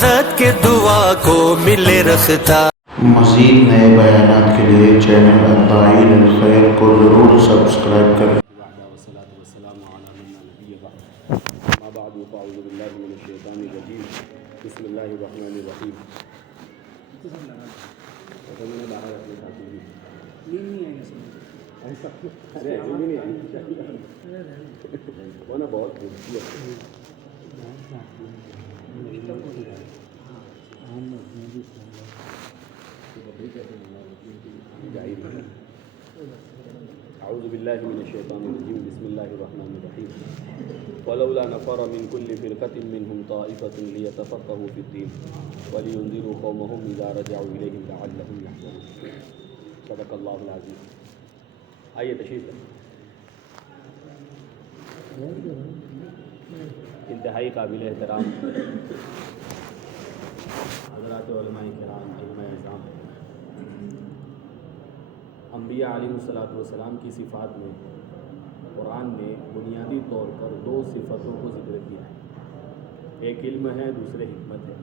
حضرت کے دعا کو ملے رفتہ۔ مزید نئے بیانات کے لیے چینل الداعی الخیر کو ضرور سبسکرائب کریں۔ والصلاة والسلام على من لا نبي بعده ما بعد فأعوذ بالله من الشيطان الرجيم بسم الله الرحمن الرحيم وانا بہت أعوذ بالله من الشيطان الرجيم بسم الله الرحمن الرحيم ولولا نفر من كل فرقة منهم طائفة ليتفقهوا في الدين ولينذروا قومهم إذا رجعوا إليهم لعلهم يحذرون صدق الله العظيم۔ آئیے تشریف لیں۔ انتہائی قابل احترام حضرات علماء کرام، علماء اعظام، انبیاء علیہ الصلاۃ والسلام کی صفات میں قرآن نے بنیادی طور پر دو صفتوں کو ذکر کیا ہے، ایک علم ہے، دوسرے حکمت ہے۔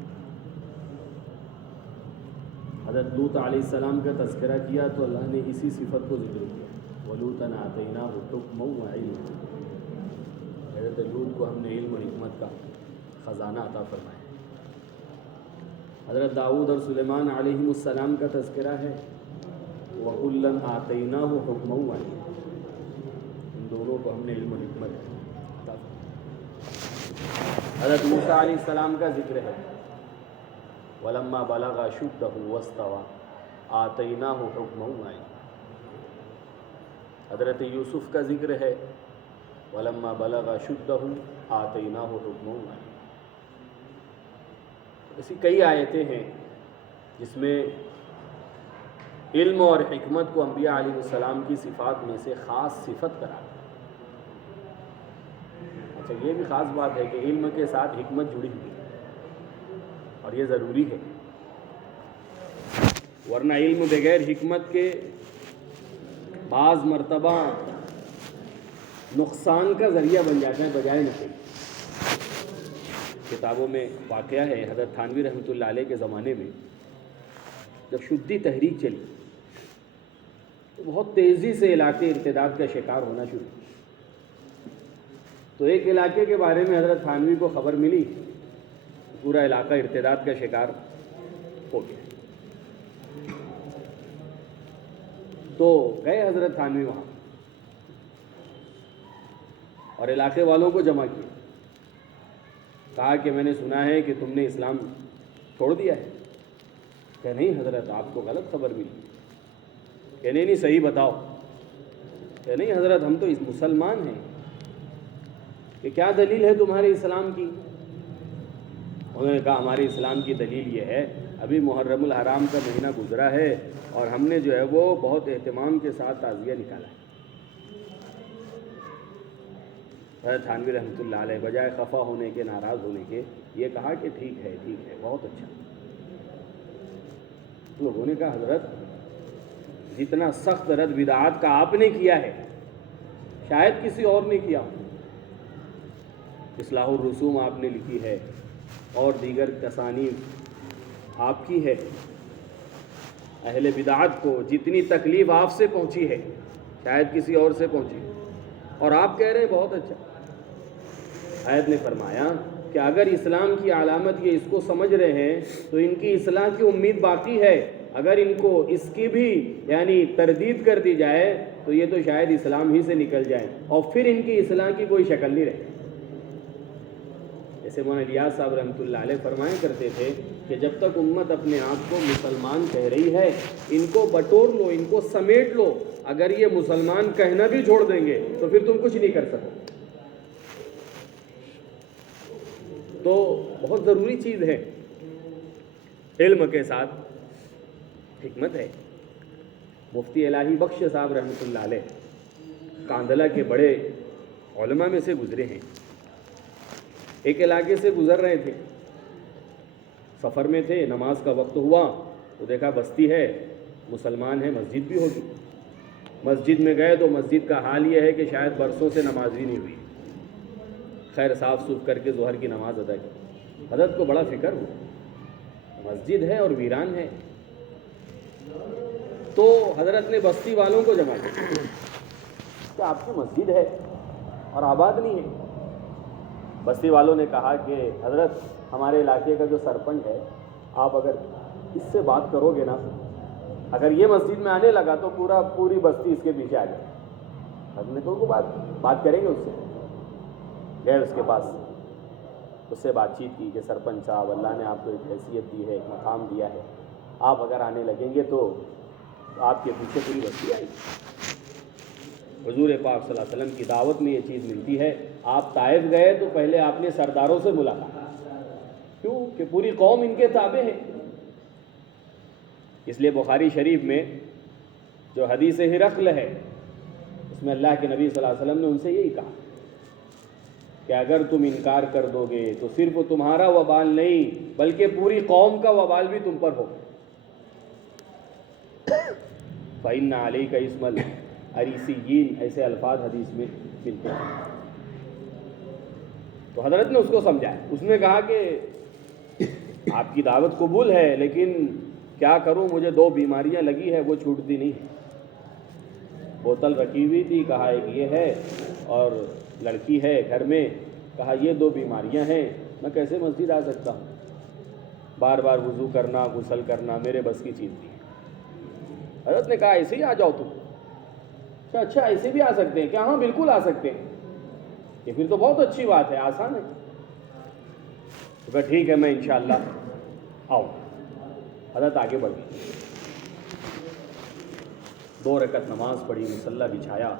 حضرت لوط علیہ السلام کا تذکرہ کیا تو اللہ نے اسی صفت کو ذکر کیا، وَلُوطًا آتَيْنَاهُ حُكْمًا وَعِلْمًا، حضرت لوط کو ہم نے علم و حکمت کا خزانہ عطا فرمایا۔ حضرت داؤد اور سلیمان علیہ السلام کا تذکرہ ہے، وَكُلًّا آتَيْنَاهُ حُكْمًا وَعِلْمًا، ان دونوں کو ہم نے علم و حکمت عطا فرمایا۔ حضرت موسیٰ علیہ السلام کا ذکر ہے، وَلَمَّا بَلَغَ أَشُدَّهُ وَاسْتَوَىٰ آتَيْنَاهُ حُكْمًا وَعِلْمًا۔ حضرت یوسف کا ذکر ہے، وَلَمَّا بَلَغَ أَشُدَّهُ آتَيْنَاهُ حُكْمًا وَعِلْمًا۔ ایسی کئی آیتیں ہیں جس میں علم اور حکمت کو انبیاء علیہ السلام کی صفات میں سے خاص صفت قرار دیا۔ اچھا، یہ بھی خاص بات ہے کہ علم کے ساتھ حکمت جڑی ہوئی ہے اور یہ ضروری ہے، ورنہ علم بغیر حکمت کے بعض مرتبہ نقصان کا ذریعہ بن جاتا ہے بجائے نفع۔ کتابوں میں واقعہ ہے، حضرت تھانوی رحمۃ اللہ علیہ کے زمانے میں جب شدی تحریک چلی تو بہت تیزی سے علاقے ارتداد کا شکار ہونا شروع، تو ایک علاقے کے بارے میں حضرت تھانوی کو خبر ملی، پورا علاقہ ارتداد کا شکار ہو گیا۔ تو گئے حضرت تھانوی وہاں اور علاقے والوں کو جمع کیا، کہا کہ میں نے سنا ہے کہ تم نے اسلام چھوڑ دیا ہے۔ کہ نہیں حضرت، آپ کو غلط خبر ملی۔ کہ نہیں صحیح بتاؤ۔ کہ نہیں حضرت، ہم تو اس مسلمان ہیں۔ کہ کیا دلیل ہے تمہارے اسلام کی؟ انہوں نے کہا ہمارے اسلام کی دلیل یہ ہے، ابھی محرم الحرام کا مہینہ گزرا ہے اور ہم نے جو ہے وہ بہت اہتمام کے ساتھ تعزیہ نکالا ہے۔ حضرت تھانوی رحمۃ اللہ علیہ بجائے خفا ہونے کے، ناراض ہونے کے، یہ کہا کہ ٹھیک ہے بہت اچھا۔ لوگوں نے کہا حضرت، جتنا سخت رد بدعات کا آپ نے کیا ہے شاید کسی اور نے کیا ہو۔ اصلاح الرسوم آپ نے لکھی ہے اور دیگر تصانیف آپ کی ہے۔ اہل بدعات کو جتنی تکلیف آپ سے پہنچی ہے شاید کسی اور سے پہنچی، اور آپ کہہ رہے ہیں بہت اچھا۔ آیت نے فرمایا کہ اگر اسلام کی علامت یہ اس کو سمجھ رہے ہیں تو ان کی اصلاح کی امید باقی ہے، اگر ان کو اس کی بھی یعنی تردید کر دی جائے تو یہ تو شاید اسلام ہی سے نکل جائیں اور پھر ان کی اصلاح کی کوئی شکل نہیں رہے۔ جیسے مولانا الیاس صاحب رحمۃ اللہ علیہ فرمایا کرتے تھے کہ جب تک امت اپنے آپ کو مسلمان کہہ رہی ہے، ان کو بٹور لو، ان کو سمیٹ لو، اگر یہ مسلمان کہنا بھی چھوڑ دیں گے تو پھر تم کچھ نہیں کر سکو۔ تو بہت ضروری چیز ہے، علم کے ساتھ حکمت ہے۔ مفتی الہی بخش صاحب رحمۃ اللہ علیہ کاندلہ کے بڑے علماء میں سے گزرے ہیں۔ ایک علاقے سے گزر رہے تھے، سفر میں تھے، نماز کا وقت ہوا تو دیکھا بستی ہے، مسلمان ہیں، مسجد بھی ہوگی۔ مسجد میں گئے تو مسجد کا حال یہ ہے کہ شاید برسوں سے نماز بھی نہیں ہوئی۔ خیر صاف ستھرا کر کے ظہر کی نماز ادا کی۔ حضرت کو بڑا فکر ہوا، مسجد ہے اور ویران ہے. تو حضرت نے بستی والوں کو جمع کیا کہ آپ کی مسجد ہے اور آباد نہیں ہے. بستی والوں نے کہا کہ حضرت ہمارے علاقے کا جو سرپنچ ہے، آپ اگر اس سے بات کرو گے نا، اگر یہ مسجد میں آنے لگا تو پوری بستی اس کے پیچھے آ جائے. حضرت نے تو بات کریں گے اس سے. گئے اس کے پاس، اس سے بات چیت کی کہ سرپنچ صاحب، اللہ نے آپ کو ایک حیثیت دی ہے، ایک مقام دیا ہے، آپ اگر آنے لگیں گے تو آپ کے پیچھے پوری بستی آئے گی. حضور پاک صلی اللہ علیہ وسلم کی دعوت میں یہ چیز ملتی ہے. آپ طائف گئے تو پہلے آپ نے سرداروں سے ملاقات، کیوں کہ پوری قوم ان کے تابع ہے. اس لیے بخاری شریف میں جو حدیث ہرقل ہے، اس میں اللہ کے نبی صلی اللہ علیہ وسلم نے ان سے یہی کہا کہ اگر تم انکار کر دو گے تو صرف تمہارا وبال نہیں بلکہ پوری قوم کا وبال بھی تم پر ہو. فَإِنَّ عَلَيْكَ اسْمَ الْعَرِيسِيِّينَ، ایسے الفاظ حدیث میں ملتے ہیں. تو حضرت نے اس کو سمجھایا. اس نے کہا کہ آپ کی دعوت قبول ہے، لیکن کیا کروں، مجھے 2 بیماریاں لگی ہے، وہ چھوٹتی نہیں. بوتل رکھی ہوئی تھی، کہا ایک یہ ہے اور لڑکی ہے گھر میں، کہا یہ 2 بیماریاں ہیں، میں کیسے مسجد آ سکتا ہوں؟ بار بار وضو کرنا، غسل کرنا میرے بس کی چیز نہیں. حضرت نے کہا ایسے ہی آ جاؤ تم. اچھا ایسے بھی آ سکتے ہیں کیا؟ ہاں بالکل آ سکتے ہیں. یہ پھر تو بہت اچھی بات ہے، آسان ہے. تو کہا ٹھیک ہے، میں انشاءاللہ آؤں. حضرت آگے بڑھ گئی، 2 رکعت نماز پڑھی، مصلی بچھایا،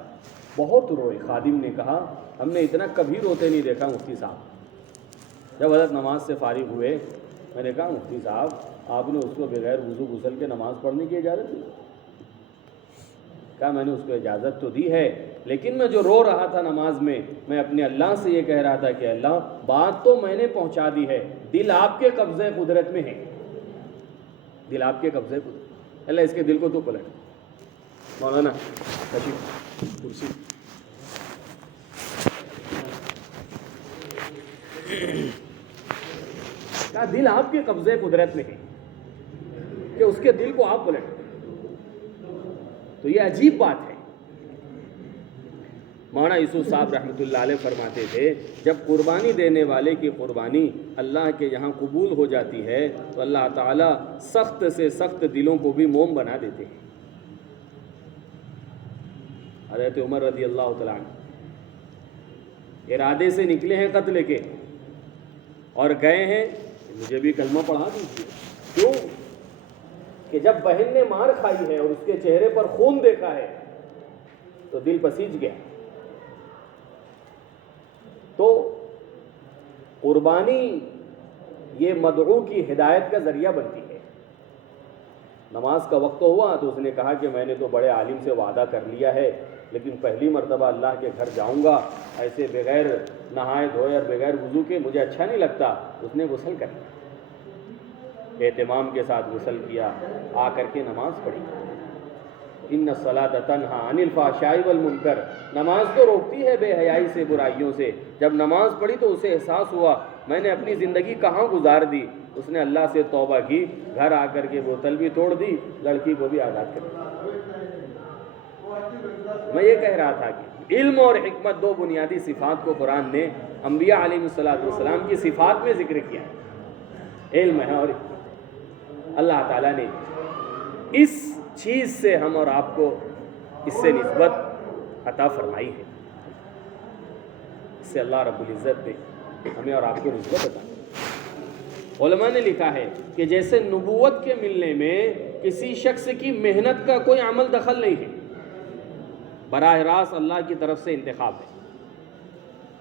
بہت روئے. خادم نے کہا ہم نے اتنا کبھی روتے نہیں دیکھا مفتی صاحب. جب حضرت نماز سے فارغ ہوئے، میں نے کہا مفتی صاحب آپ نے اس کو بغیر وضو غسل کے نماز پڑھنے کی اجازت دی؟ کہا میں نے اس کو اجازت تو دی ہے، لیکن میں جو رو رہا تھا نماز میں اپنے اللہ سے یہ کہہ رہا تھا کہ اللہ بات تو میں نے پہنچا دی ہے، دل آپ کے قبضے قدرت میں ہے. دل آپ کے قبضے قدرت. اللہ اس کے دل کو تو پلٹ. مولانا کرسی. کہا دل آپ کے قبضے قدرت میں ہے کہ اس کے دل کو آپ پلٹ. تو یہ عجیب بات ہے. مولانا یوسف صاحب رحمۃ اللہ علیہ فرماتے تھے جب قربانی دینے والے کی قربانی اللہ کے یہاں قبول ہو جاتی ہے تو اللہ تعالیٰ سخت سے سخت دلوں کو بھی موم بنا دیتے ہیں. حضرت عمر رضی اللہ تعالیٰ عنہ ارادے سے نکلے ہیں قتل کے اور گئے ہیں مجھے بھی کلمہ پڑھا دیجیے. کیوں کہ جب بہن نے مار کھائی ہے اور اس کے چہرے پر خون دیکھا ہے تو دل پسیج گیا. تو قربانی یہ مدعو کی ہدایت کا ذریعہ بنتی ہے. نماز کا وقت ہوا تو اس نے کہا کہ میں نے تو بڑے عالم سے وعدہ کر لیا ہے، لیکن پہلی مرتبہ اللہ کے گھر جاؤں گا، ایسے بغیر نہائے دھوئے اور بغیر وضو کے مجھے اچھا نہیں لگتا. اس نے غسل کر لیا، اہتمام کے ساتھ غسل کیا، آ کر کے نماز پڑھی. ان الصلاۃ تنہی عن الفحشاء والمنکر، نماز تو روکتی ہے بے حیائی سے، برائیوں سے. جب نماز پڑھی تو اسے احساس ہوا میں نے اپنی زندگی کہاں گزار دی. اس نے اللہ سے توبہ کی، گھر آ کر کے بوتل بھی توڑ دی، لڑکی کو بھی آزاد کر دیا. میں یہ کہہ رہا تھا کہ علم اور حکمت 2 بنیادی صفات کو قرآن نے انبیاء علیہ السلام کی صفات میں ذکر کیا ہے. علم ہے اور حکمت. اللہ تعالیٰ نے اس چیز سے ہم اور آپ کو اس سے نسبت عطا فرمائی ہے. اس سے اللہ رب العزت نے ہمیں اور آپ کو نسبت عطا فرمائی. علماء نے لکھا ہے کہ جیسے نبوت کے ملنے میں کسی شخص کی محنت کا کوئی عمل دخل نہیں ہے، براہ راست اللہ کی طرف سے انتخاب ہے.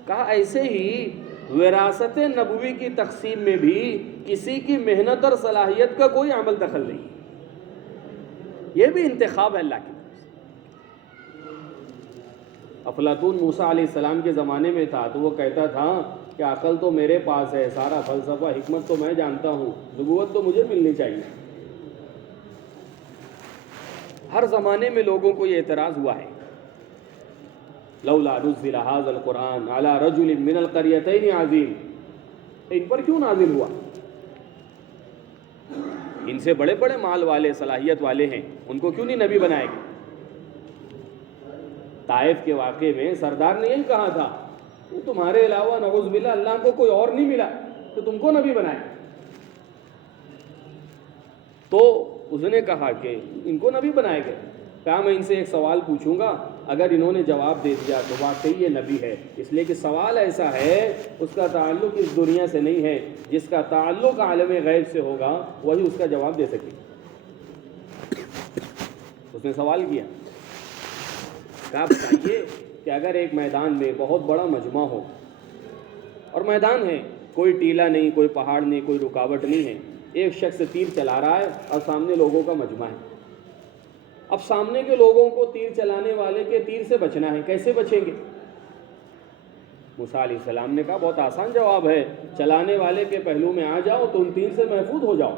کہا ایسے ہی وراثت نبوی کی تقسیم میں بھی کسی کی محنت اور صلاحیت کا کوئی عمل دخل نہیں، یہ بھی انتخاب ہے اللہ کی طرف سے. افلاطون موسیٰ علیہ السلام کے زمانے میں تھا تو وہ کہتا تھا کہ عقل تو میرے پاس ہے، سارا فلسفہ حکمت تو میں جانتا ہوں، نبوت تو مجھے ملنی چاہیے. ہر زمانے میں لوگوں کو یہ اعتراض ہوا ہے لولا نزل هذا القرآن على رجل من القريتين عظيم، ان پر کیوں نازل ہوا؟ ان سے بڑے بڑے مال والے صلاحیت والے ہیں، ان کو کیوں نہیں نبی بنائے گے؟ طائف کے واقعے میں سردار نے یہی کہا تھا کہ تمہارے علاوہ نعوذ باللہ اللہ کو کوئی اور نہیں ملا تو تم کو نبی بنائے۔ تو اس نے کہا کہ ان کو نبی بنائے گئے۔ کہا میں ان سے ایک سوال پوچھوں گا، اگر انہوں نے جواب دے دیا تو واقعی یہ نبی ہے، اس لیے کہ سوال ایسا ہے اس کا تعلق اس دنیا سے نہیں ہے، جس کا تعلق عالم غیب سے ہوگا وہی اس کا جواب دے سکے۔ اس نے سوال کیا، کہا بتائیے کہ اگر ایک میدان میں بہت بڑا مجمع ہو، اور میدان ہے، کوئی ٹیلا نہیں، کوئی پہاڑ نہیں، کوئی رکاوٹ نہیں ہے، ایک شخص تیر چلا رہا ہے اور سامنے لوگوں کا مجمع ہے۔ اب سامنے کے لوگوں کو تیر چلانے والے کے تیر سے بچنا ہے، کیسے بچیں گے؟ موسیٰ علیہ السلام نے کہا بہت آسان جواب ہے، چلانے والے کے پہلو میں آ جاؤ تو ان تیر سے محفوظ ہو جاؤ۔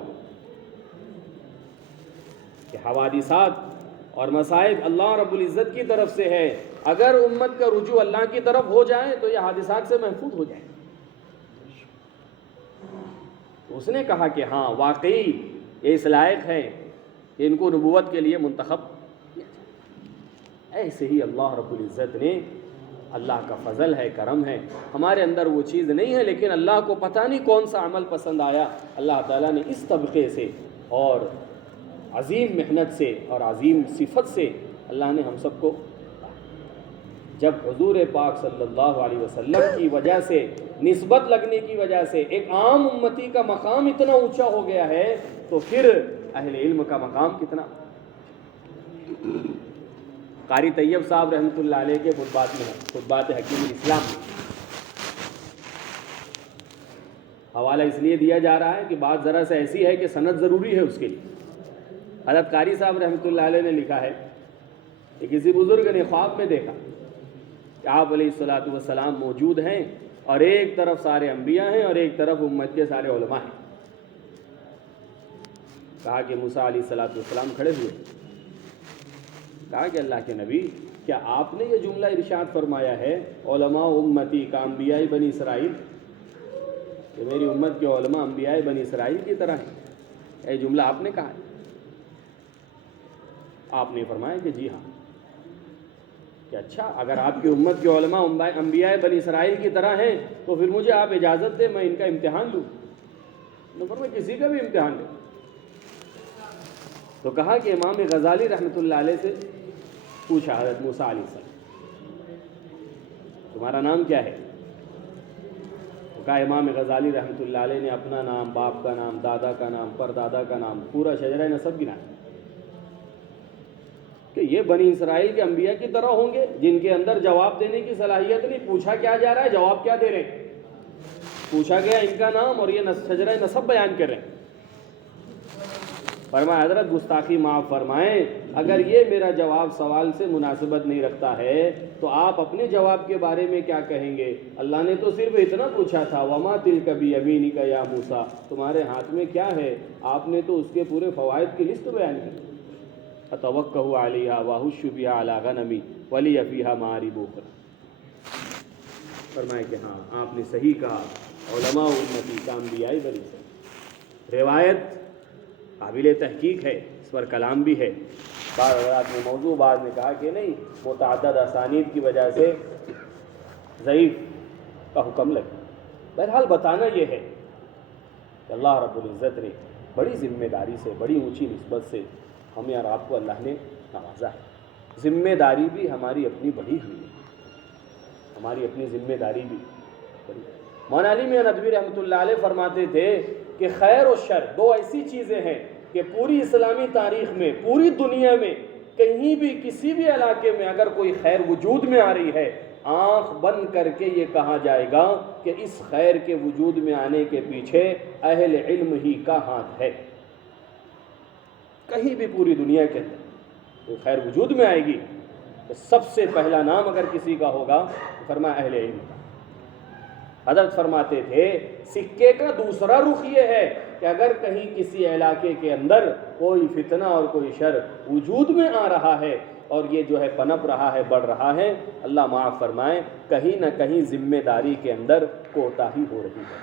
کہ حوادثات اور مصائب اللہ رب العزت کی طرف سے ہے، اگر امت کا رجوع اللہ کی طرف ہو جائے تو یہ حادثات سے محفوظ ہو جائے۔ اس نے کہا کہ ہاں واقعی یہ اس لائق ہے کہ ان کو نبوت کے لیے منتخب کیا جائے۔ ایسے ہی اللہ رب العزت نے، اللہ کا فضل ہے، کرم ہے، ہمارے اندر وہ چیز نہیں ہے، لیکن اللہ کو پتہ نہیں کون سا عمل پسند آیا، اللہ تعالیٰ نے اس طبقے سے اور عظیم محنت سے اور عظیم صفت سے اللہ نے ہم سب کو، جب حضور پاک صلی اللہ علیہ وسلم کی وجہ سے، نسبت لگنے کی وجہ سے ایک عام امتی کا مقام اتنا اونچا ہو گیا ہے تو پھر اہل علم کا مقام کتنا۔ قاری طیب صاحب رحمۃ اللہ علیہ کے خطبات حکیم الاسلام میں حوالہ اس لیے دیا جا رہا ہے کہ بات ذرا سے ایسی ہے کہ سند ضروری ہے اس کے لیے۔ حضرت قاری صاحب رحمۃ اللہ علیہ نے لکھا ہے کہ کسی بزرگ نے خواب میں دیکھا کہ آپ علیہ الصلاۃ والسلام موجود ہیں اور ایک طرف سارے انبیاء ہیں اور ایک طرف امت کے سارے علماء ہیں۔ کہا کہ موسیٰ علیہ الصلاۃ والسلام کھڑے ہوئے، کہا کہ اللہ کے نبی کیا آپ نے یہ جملہ ارشاد فرمایا ہے علماء امتی کا انبیاء بنی اسرائیل، کہ میری امت کے علماء انبیاء بنی اسرائیل کی طرح ہیں، یہ جملہ آپ نے کہا ہے؟ آپ نے فرمایا کہ جی ہاں۔ کہ اچھا اگر آپ کی امت کے علماء انبیاء بنی اسرائیل کی طرح ہیں تو پھر مجھے آپ اجازت دیں میں ان کا امتحان لوں، نمبر میں کسی کا بھی امتحان لوں۔ تو کہا کہ امام غزالی رحمۃ اللہ علیہ سے پوچھا حضرت موسیٰ علیہ السلام تمہارا نام کیا ہے؟ تو کہا امام غزالی رحمۃ اللہ علیہ نے اپنا نام، باپ کا نام، دادا کا نام، پردادا کا نام، پورا شجرہ نسب گنا کہ یہ بنی اسرائیل کے انبیاء کی طرح ہوں گے جن کے اندر جواب دینے کی صلاحیت نہیں، پوچھا کیا جا رہا ہے جواب کیا دے رہے ہیں، پوچھا گیا ان کا نام اور یہ شجرہ نسب بیان کر رہے ہیں۔ فرمایا حضرت گستاخی معاف فرمائیں، اگر یہ میرا جواب سوال سے مناسبت نہیں رکھتا ہے تو آپ اپنے جواب کے بارے میں کیا کہیں گے؟ اللہ نے تو صرف اتنا پوچھا تھا وما تلک بیمینک یا موسیٰ، تمہارے ہاتھ میں کیا ہے؟ آپ نے تو اس کے پورے فوائد کی لسٹ بیان کی۔ اتوکہ علیہا واہش بہا علی غنمی ولی فیہا مآرب اخری۔ فرمایا کہ ہاں آپ نے صحیح کہا، علماء امتی کا انبیاء بنی اسرائیل۔ روایت قابل تحقیق ہے، اس پر کلام بھی ہے، بعض حضرات نے موضوع، بعض نے کہا کہ نہیں، متعدد اسانید کی وجہ سے ضعیف کا حکم لگا۔ بہرحال بتانا یہ ہے کہ اللہ رب العزت نے بڑی ذمہ داری سے، بڑی اونچی نسبت سے ہمیں اور آپ کو اللہ نے نوازا ہے۔ ذمہ داری بھی ہماری اپنی بڑی ہوئی ہے، ہماری اپنی ذمہ داری بھی بڑی۔ مولانا علی میاں ندوی رحمۃ اللہ علیہ فرماتے تھے کہ خیر و شر دو ایسی چیزیں ہیں کہ پوری اسلامی تاریخ میں، پوری دنیا میں کہیں بھی کسی بھی علاقے میں اگر کوئی خیر وجود میں آ رہی ہے، آنکھ بند کر کے یہ کہا جائے گا کہ اس خیر کے وجود میں آنے کے پیچھے اہل علم ہی کا ہاتھ ہے۔ کہیں بھی پوری دنیا کے اندر کوئی خیر وجود میں آئے گی تو سب سے پہلا نام اگر کسی کا ہوگا تو فرمایا اہل علم کا۔ حضرت فرماتے تھے سکے کا دوسرا رخ یہ ہے کہ اگر کہیں کسی علاقے کے اندر کوئی فتنہ اور کوئی شر وجود میں آ رہا ہے اور یہ جو ہے پنپ رہا ہے، بڑھ رہا ہے، اللہ معاف فرمائے کہیں نہ کہیں ذمہ داری کے اندر کوتاہی ہو رہی ہے،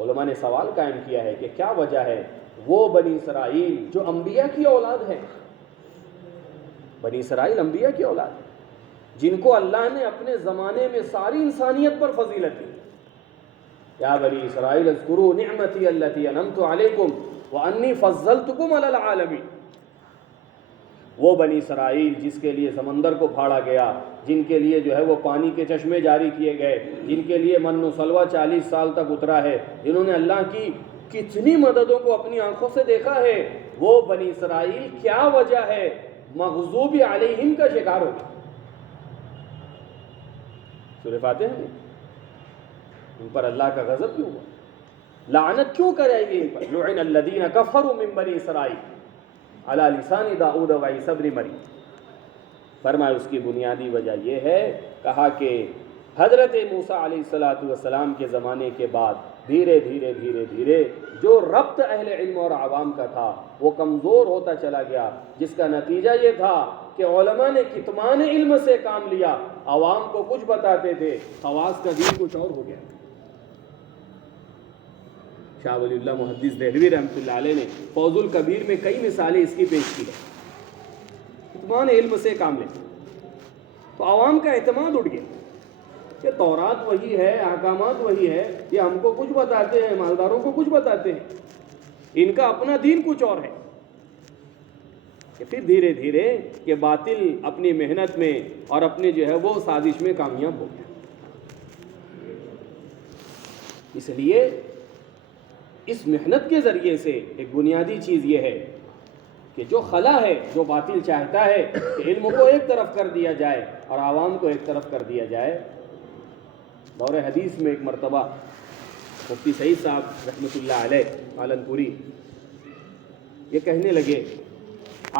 علماء نے سوال قائم کیا ہے کہ کیا وجہ ہے وہ بنی اسرائیل جو انبیاء کی اولاد ہے، بنی اسرائیل انبیاء کی اولاد ہے، جن کو اللہ نے اپنے زمانے میں ساری انسانیت پر فضیلت دی. یا بنی اسرائیل اذکروا نعمتی التی انعمت علیکم وانی فضلتکم علی العالمین. وہ بنی اسرائیل جس کے لیے سمندر کو پھاڑا گیا، جن کے لیے جو ہے وہ پانی کے چشمے جاری کیے گئے، جن کے لیے من و سلوہ 40 سال تک اترا ہے، جنہوں نے اللہ کی کتنی مددوں کو اپنی آنکھوں سے دیکھا ہے، وہ بنی اسرائیل کیا وجہ ہے مغضوب علیہم کا شکار ہو گئے؟ سورہ فاتحہ میں ان پر اللہ کا غضب کیوں ہوا؟ لعنت کیوں کرائی گئی ان پر؟ لعن الذین کفروا من بنی اسرائیل علی لسان داؤد و عیسی ابن مریم. فرمایا اس کی بنیادی وجہ یہ ہے، کہا کہ حضرت موسیٰ علیہ السلام کے زمانے کے بعد دھیرے دھیرے جو ربط اہل علم اور عوام کا تھا وہ کمزور ہوتا چلا گیا، جس کا نتیجہ یہ تھا کہ علماء نے کتمان علم سے کام لیا، عوام کو کچھ بتاتے تھے، خواص کا دین کچھ اور ہو گیا. شاہ ولی اللہ محدث دہلوی رحمۃ اللہ علیہ نے فوز الکبیر میں کئی مثالیں اس کی پیش کی ہیں. کتمان علم سے کام لے تو عوام کا اعتماد اٹھ گیا کہ تورات وہی ہے، احکامات وہی ہے، یہ ہم کو کچھ بتاتے ہیں، مالداروں کو کچھ بتاتے ہیں، ان کا اپنا دین کچھ اور ہے. کہ پھر دھیرے دھیرے کہ باطل اپنی محنت میں اور اپنے جو ہے وہ سازش میں کامیاب ہو گیا. اس لیے اس محنت کے ذریعے سے ایک بنیادی چیز یہ ہے کہ جو خلا ہے، جو باطل چاہتا ہے کہ علم کو ایک طرف کر دیا جائے اور عوام کو ایک طرف کر دیا جائے. دور حدیث میں ایک مرتبہ مفتی سعید صاحب رحمۃ اللہ علیہ پالنپوری یہ کہنے لگے،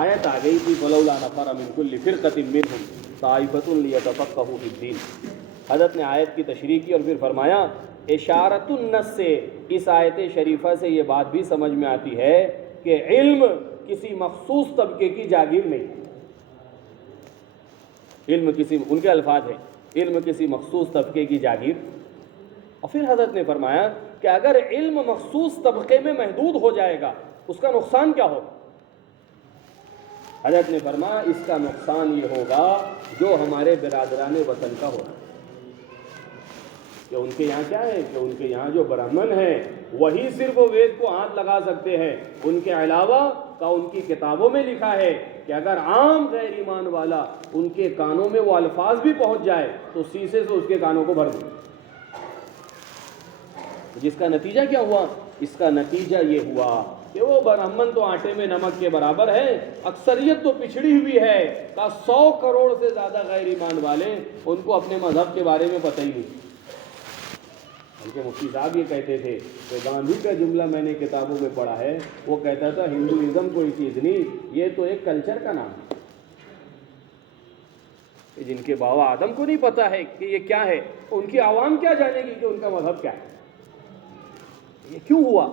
آیت آ گئی تھی فلولا نفر من کل فرقۃ منہم طائفۃ لیتفقہوا فی الدین. حضرت نے آیت کی تشریح کی اور پھر فرمایا اشارۃ النص سے اس آیت شریفہ سے یہ بات بھی سمجھ میں آتی ہے کہ علم کسی مخصوص طبقے کی جاگیر نہیں. علم کسی، ان کے الفاظ ہیں، علم کسی مخصوص طبقے کی جاگیر. اور پھر حضرت نے فرمایا کہ اگر علم مخصوص طبقے میں محدود ہو جائے گا اس کا نقصان کیا ہوگا؟ حضرت نے فرمایا اس کا نقصان یہ ہوگا جو ہمارے برادران وطن کا ہوگا، کہ ان کے یہاں کیا ہے کہ ان کے یہاں جو برہمن ہیں وہی صرف وید کو ہاتھ لگا سکتے ہیں. ان کے علاوہ کا ان کی کتابوں میں لکھا ہے کہ اگر عام غیر ایمان والا ان کے کانوں میں وہ الفاظ بھی پہنچ جائے تو شیشے سے اس کے کانوں کو بھر دیں. جس کا نتیجہ کیا ہوا؟ اس کا نتیجہ یہ ہوا کہ وہ برہمن تو آٹے میں نمک کے برابر ہے، اکثریت تو پچھڑی ہوئی ہے، کا 100 کروڑ سے زیادہ غیر ایمان والے ان کو اپنے مذہب کے بارے میں پتہ ہی نہیں. بلکہ مفتی صاحب یہ کہتے تھے کہ گاندھی کا جملہ میں نے کتابوں میں پڑھا ہے، وہ کہتا تھا ہندوازم کوئی چیز نہیں، یہ تو ایک کلچر کا نام ہے. جن کے بابا آدم کو نہیں پتا ہے کہ یہ کیا ہے، ان کی عوام کیا جانے گی کہ ان کا مذہب کیا ہے؟ یہ کیوں ہوا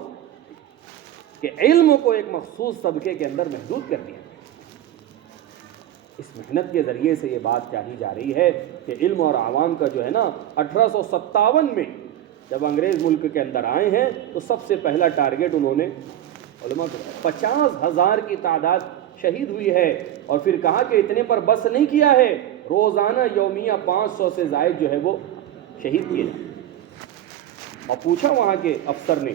کہ علم کو ایک مخصوص طبقے کے اندر محدود کر دیا. اس محنت کے ذریعے سے یہ بات چاہی جا رہی ہے کہ علم اور عوام کا جو ہے نا 1857 میں جب انگریز ملک کے اندر آئے ہیں تو سب سے پہلا ٹارگٹ انہوں نے علماء کو 50,000 کی تعداد شہید ہوئی ہے. اور پھر کہا کہ اتنے پر بس نہیں کیا ہے، روزانہ یومیہ 500 سے زائد جو ہے وہ شہید کیے جائیں. اور پوچھا وہاں کے افسر نے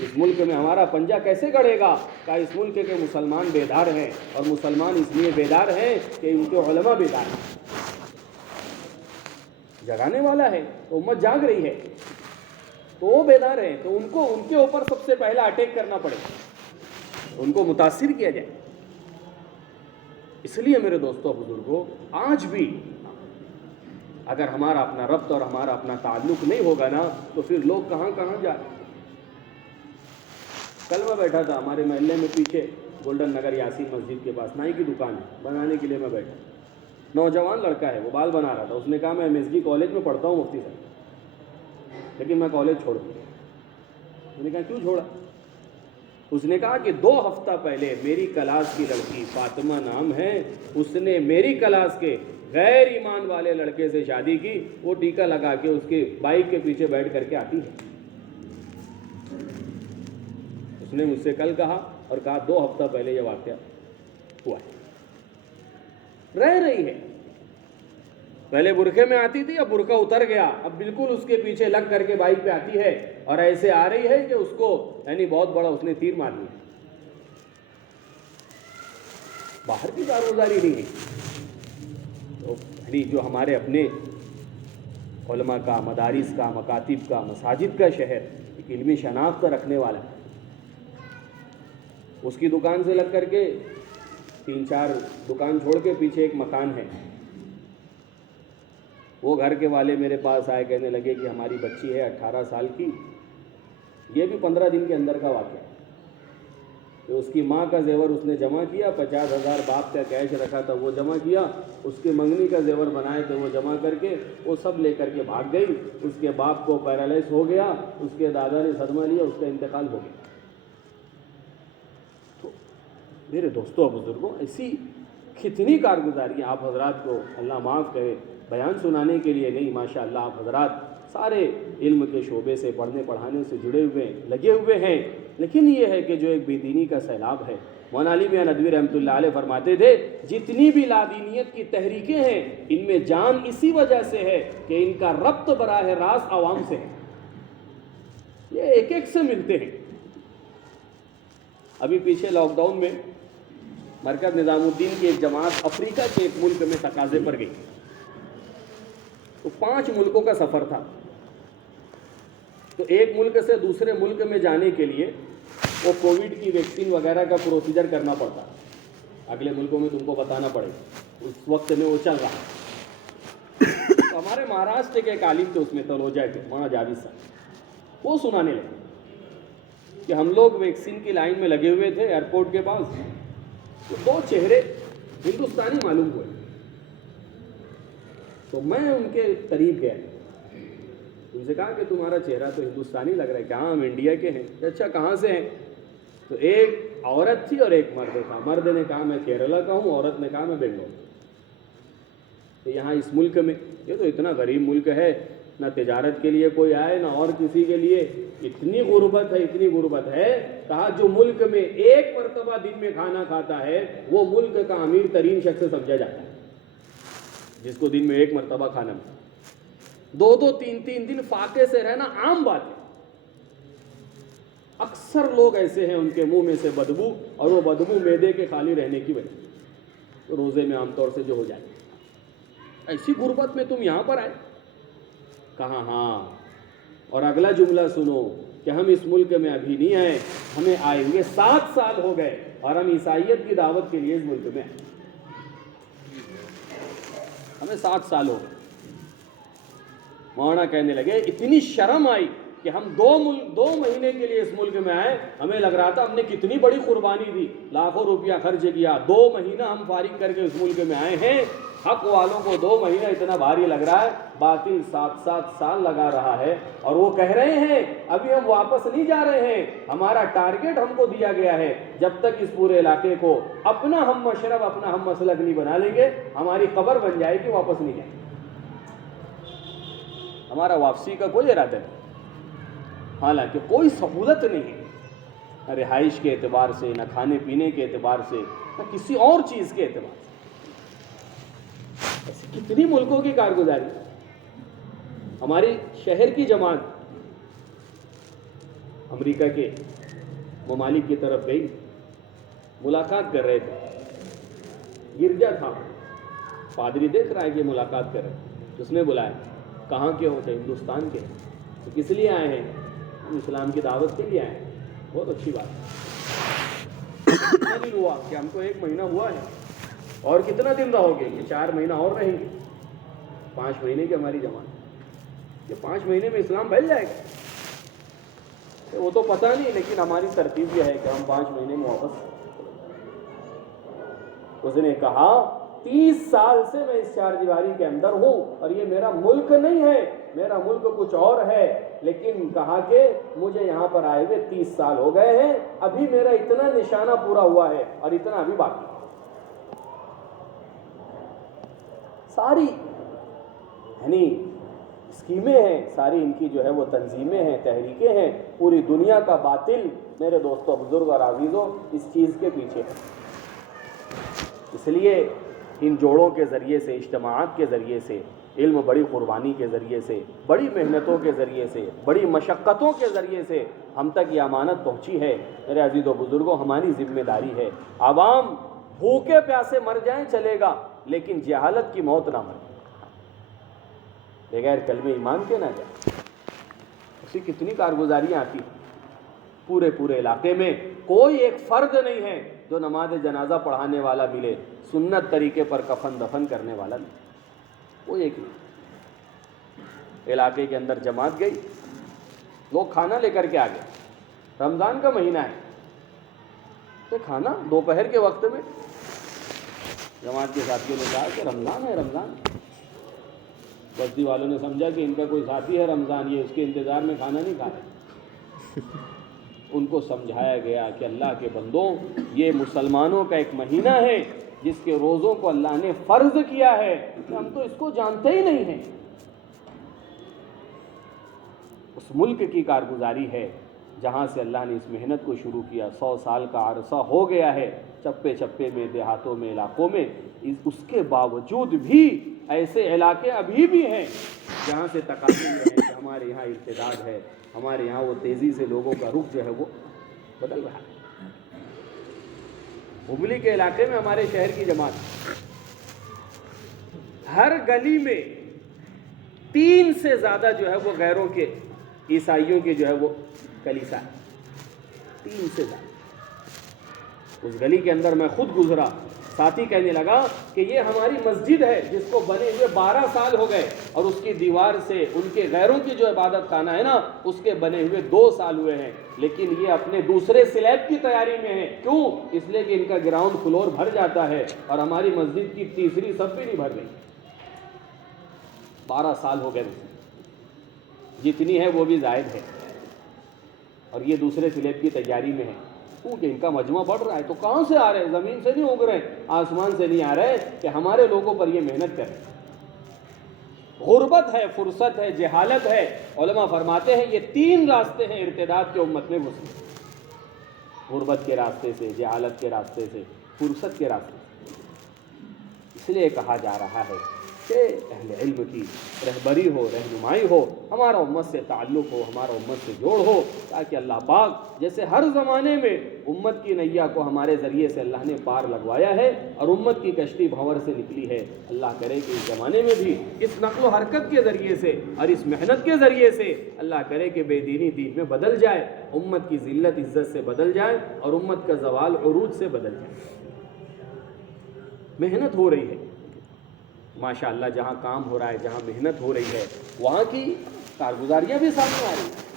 اس ملک میں ہمارا پنجہ کیسے گڑے گا؟ کہا اس ملک کے مسلمان بیدار ہیں، اور مسلمان اس لیے بیدار ہیں کہ ان کے علماء بیدار ہیں. جگانے والا ہے تو امت جاگ رہی ہے، تو وہ بیدار ہیں، تو ان کے اوپر سب سے پہلا اٹیک کرنا پڑے، ان کو متاثر کیا جائے. اس لیے میرے دوستوں بزرگوں، آج بھی اگر ہمارا اپنا ربط اور ہمارا اپنا تعلق نہیں ہوگا نا تو پھر لوگ کہاں کہاں جائیں. کل میں بیٹھا تھا ہمارے محلے میں پیچھے گولڈن نگر یاسین مسجد کے پاس نائی کی دکان ہے، بنانے کے لیے میں بیٹھا. نوجوان لڑکا ہے، وہ بال بنا رہا تھا. اس نے کہا میں MSG کالج میں پڑھتا ہوں مفتی صاحب، لیکن میں کالج چھوڑ دیا. میں نے کہا کیوں چھوڑا؟ اس نے کہا کہ 2 ہفتہ پہلے میری کلاس کی لڑکی فاطمہ نام ہے، اس نے میری کلاس کے غیر ایمان والے لڑکے سے شادی کی. وہ ٹیکا لگا کے اس کے بائک کے پیچھے بیٹھ کر کے آتی ہے. اس نے مجھ سے کل کہا اور کہا 2 ہفتہ پہلے یہ واقعہ ہوا ہے. رہ رہی ہے. پہلے برقعے میں آتی تھی، اب برقع اتر گیا، اب بالکل اس کے پیچھے لگ کر کے بائک پہ آتی ہے اور ایسے آ رہی ہے کہ اس کو یعنی بہت بڑا اس نے تیر مار دیا. باہر کی کارگزاری نہیں ہے. تو یعنی جو ہمارے اپنے علماء کا، مدارس کا، مکاتب کا، مساجد کا شہر ایک علمی شناخت رکھنے والا ہے، اس کی دکان سے لگ کر کے 3-4 دکان چھوڑ کے پیچھے ایک مکان ہے. وہ گھر کے والے میرے پاس آئے، کہنے لگے کہ ہماری بچی ہے 18 سال کی، یہ بھی 15 دن کے اندر کا واقعہ ہے کہ اس کی ماں کا زیور اس نے جمع کیا، 50,000 باپ کا کیش رکھا تھا وہ جمع کیا، اس کے منگنی کا زیور بنائے تھے وہ جمع کر کے وہ سب لے کر کے بھاگ گئی. اس کے باپ کو پیرالائز ہو گیا، اس کے دادا نے صدمہ لیا، اس کا انتقال ہو گیا. تو میرے دوستوں اور بزرگوں، ایسی کتنی کارگزاری آپ حضرات کو اللہ معاف کرے بیان سنانے کے لیے نہیں. ماشاء اللہ آپ حضرات سارے علم کے شعبے سے، پڑھنے پڑھانے سے جڑے ہوئے ہیں، لگے ہوئے ہیں، لیکن یہ ہے کہ جو ایک بے دینی کا سیلاب ہے. مولانا علی میاں ندوی رحمۃ اللہ علیہ فرماتے تھے جتنی بھی لادینیت کی تحریکیں ہیں ان میں جان اسی وجہ سے ہے کہ ان کا ربط براہ راست عوام سے ہے. یہ ایک ایک سے ملتے ہیں. ابھی پیچھے لاک ڈاؤن میں مرکز نظام الدین کی ایک جماعت افریقہ کے ایک ملک میں تقاضے پر گئی. تو 5 ملکوں کا سفر تھا. تو ایک ملک سے دوسرے ملک میں جانے کے لیے وہ کووڈ کی ویکسین وغیرہ کا پروسیجر کرنا پڑتا. اگلے ملکوں میں تم کو بتانا پڑے گا، اس وقت میں وہ چل رہا. تو ہمارے مہاراشٹر کے ایک عالم تھے، اس میں تلوجا کے مولانا جاوید صاحب، وہ سنانے لگے کہ ہم لوگ ویکسین کی لائن میں لگے ہوئے تھے ایئرپورٹ کے پاس. تو 2 چہرے ہندوستانی معلوم ہوئے. تو میں ان کے قریب گیا، ان سے کہا کہ تمہارا چہرہ تو ہندوستانی لگ رہا ہے. کہ ہاں ہم انڈیا کے ہیں. اچھا کہاں سے ہیں؟ تو ایک عورت تھی اور ایک مرد تھا. مرد نے کہا میں کیرلا کا ہوں، عورت نے کہا میں بنگلور. تو یہاں اس ملک میں یہ تو اتنا غریب ملک ہے، نہ تجارت کے لیے کوئی آئے نہ اور کسی کے لیے، اتنی غربت ہے، اتنی غربت ہے. کہا جو ملک میں 1 مرتبہ دن میں کھانا کھاتا ہے وہ ملک کا امیر ترین شخص سمجھا جاتا ہے، جس کو دن میں 1 مرتبہ کھانا ملتا. 2-2 3-3 دن فاقے سے رہنا عام بات ہے. اکثر لوگ ایسے ہیں ان کے منہ میں سے بدبو، اور وہ بدبو معدے کے خالی رہنے کی وجہ سے روزے میں عام طور سے جو ہو جائے. ایسی غربت میں تم یہاں پر آئے؟ کہا ہاں. اور اگلا جملہ سنو کہ ہم اس ملک میں ابھی نہیں آئے، ہمیں آئے ہوئے 7 سال ہو گئے اور ہم عیسائیت کی دعوت کے لیے اس ملک میں آئے. ہمیں 7 سال ہو گئے. مولانا کہنے لگے اتنی شرم آئی کہ ہم 2 مہینے کے لیے اس ملک میں آئے، ہمیں لگ رہا تھا ہم نے کتنی بڑی قربانی دی، لاکھوں روپیہ خرچ کیا. 2 مہینہ ہم فارغ کر کے اس ملک میں آئے ہیں. حق والوں کو 2 مہینہ اتنا بھاری لگ رہا ہے، باطل 7 سال لگا رہا ہے. اور وہ کہہ رہے ہیں ابھی ہم واپس نہیں جا رہے ہیں، ہمارا ٹارگٹ ہم کو دیا گیا ہے جب تک اس پورے علاقے کو اپنا ہم مشرب، اپنا ہم مسلک نہیں بنا لیں گے، ہماری قبر بن جائے گی، واپس نہیں جائیں گے. ہمارا واپسی کا کوئی ارادہ نہیں، حالانکہ کوئی سہولت نہیں ہے، نہ رہائش کے اعتبار سے، نہ کھانے پینے کے اعتبار سے، نہ کسی اور چیز کے اعتبار سے. ایسی کتنی ملکوں کی کارگزاری. ہماری شہر کی جماعت امریکہ کے ممالک کی طرف گئی، ملاقات کر رہے تھے. گرجا تھا، پادری دیکھ رہا ہے کہ ملاقات کر رہے. اس نے بلایا، کہاں کے ہوتے؟ ہندوستان کے. تو کس لیے آئے ہیں؟ ہم اسلام کی دعوت کے لیے آئے ہیں. بہت اچھی بات ہے. کتنا دن ہوا؟ کہ ہم کو 1 مہینہ ہوا ہے. اور کتنا دن رہو گے؟ کہ 4 مہینہ اور رہیں گے. 5 مہینے کی ہماری جماعت، یہ 5 مہینے میں اسلام پھیل جائے گا. وہ تو پتہ نہیں، لیکن ہماری ترتیب یہ ہے کہ ہم 5 مہینے میں واپس. اس نے کہا 30 سال سے میں اس 4 دیواری کے اندر ہوں اور یہ میرا ملک نہیں ہے، میرا ملک کچھ اور ہے. لیکن کہا کہ مجھے یہاں پر آئے ہوئے 30 سال ہو گئے ہیں، ابھی میرا اتنا نشانہ پورا ہوا ہے اور اتنا ابھی باقی. ساری یعنی اس اسکیمیں ہیں، ساری ان کی جو ہے وہ تنظیمیں ہیں، تحریکیں ہیں، پوری دنیا کا باطل میرے دوستوں، بزرگ اور عزیزوں اس چیز کے پیچھے ہے۔ اس لیے ان جوڑوں کے ذریعے سے، اجتماعات کے ذریعے سے، علم بڑی قربانی کے ذریعے سے، بڑی محنتوں کے ذریعے سے، بڑی مشقتوں کے ذریعے سے ہم تک یہ امانت پہنچی ہے۔ میرے عزیز و بزرگوں، ہماری ذمہ داری ہے، عوام بھوکے پیاسے مر جائیں چلے گا، لیکن جہالت کی موت نہ مرے، بغیر کلمہ ایمان کے نہ جائے۔ اسی کتنی کارگزاریاں آتی ہیں، پورے علاقے میں کوئی ایک فرد نہیں ہے جو نماز جنازہ پڑھانے والا ملے، سنت طریقے پر کفن دفن کرنے والا ملے، کوئی ایک نہیں۔ علاقے کے اندر جماعت گئی، لوگ کھانا لے کر کے آ گئے، رمضان کا مہینہ ہے، تو کھانا دوپہر کے وقت میں جماعت کے ساتھیوں نے کہا کہ رمضان ہے، رمضان۔ بستی والوں نے سمجھا کہ ان کا کوئی ساتھی ہے رمضان، یہ اس کے انتظار میں کھانا نہیں کھا رہے۔ ان کو سمجھایا گیا کہ اللہ کے بندوں، یہ مسلمانوں کا ایک مہینہ ہے جس کے روزوں کو اللہ نے فرض کیا ہے، کہ ہم تو اس کو جانتے ہی نہیں ہیں۔ اس ملک کی کارگزاری ہے جہاں سے اللہ نے اس محنت کو شروع کیا، 100 سال کا عرصہ ہو گیا ہے، چپے چپے میں، دیہاتوں میں، علاقوں میں، اس کے باوجود بھی ایسے علاقے ابھی بھی ہیں جہاں سے تقاضے یہ ہیں کہ ہمارے یہاں ارتداد ہے، ہمارے یہاں وہ تیزی سے لوگوں کا رخ جو ہے وہ بدل رہا ہے۔ ہبلی کے علاقے میں ہمارے شہر کی جماعت، ہر گلی میں 3 سے زیادہ جو ہے وہ غیروں کے، عیسائیوں کے جو ہے وہ کلیسا ہے، 3 سے زیادہ۔ اس گلی کے اندر میں خود گزرا، ساتھی کہنے لگا کہ یہ ہماری مسجد ہے جس کو بنے ہوئے 12 سال ہو گئے، اور اس کی دیوار سے ان کے غیروں کی جو عبادت خانہ ہے نا، اس کے بنے ہوئے 2 سال ہوئے ہیں، لیکن یہ اپنے دوسرے سلیب کی تیاری میں ہیں۔ کیوں؟ اس لیے کہ ان کا گراؤنڈ فلور بھر جاتا ہے اور ہماری مسجد کی تیسری صف بھی نہیں بھر رہی۔ 12 سال ہو گئے، جتنی ہے وہ بھی زائد ہے، اور یہ دوسرے سلیب کی تیاری میں ہے، کیونکہ ان کا مجمع بڑھ رہا ہے۔ تو کہاں سے آ رہے ہیں؟ زمین سے نہیں اگ رہے، آسمان سے نہیں آ رہے کہ ہمارے لوگوں پر یہ محنت کریں۔ غربت ہے، فرصت ہے، جہالت ہے۔ علماء فرماتے ہیں یہ 3 راستے ہیں ارتداد کے امت میں گھسنے، غربت کے راستے سے، جہالت کے راستے سے، فرصت کے راستے سے۔ اس لیے کہا جا رہا ہے کہ اہل علم کی رہبری ہو، رہنمائی ہو، ہمارا امت سے تعلق ہو، ہمارا امت سے جوڑ ہو، تاکہ اللہ پاک جیسے ہر زمانے میں امت کی نیا کو ہمارے ذریعے سے اللہ نے پار لگوایا ہے اور امت کی کشتی بھنور سے نکلی ہے، اللہ کرے کہ اس زمانے میں بھی اس نقل و حرکت کے ذریعے سے اور اس محنت کے ذریعے سے اللہ کرے کہ بے دینی دین میں بدل جائے، امت کی ذلت عزت سے بدل جائے، اور امت کا زوال عروج سے بدل جائے۔ محنت ہو رہی ہے ماشاءاللہ، جہاں کام ہو رہا ہے، جہاں محنت ہو رہی ہے، وہاں کی کارگزاریاں بھی سامنے آ رہی ہیں۔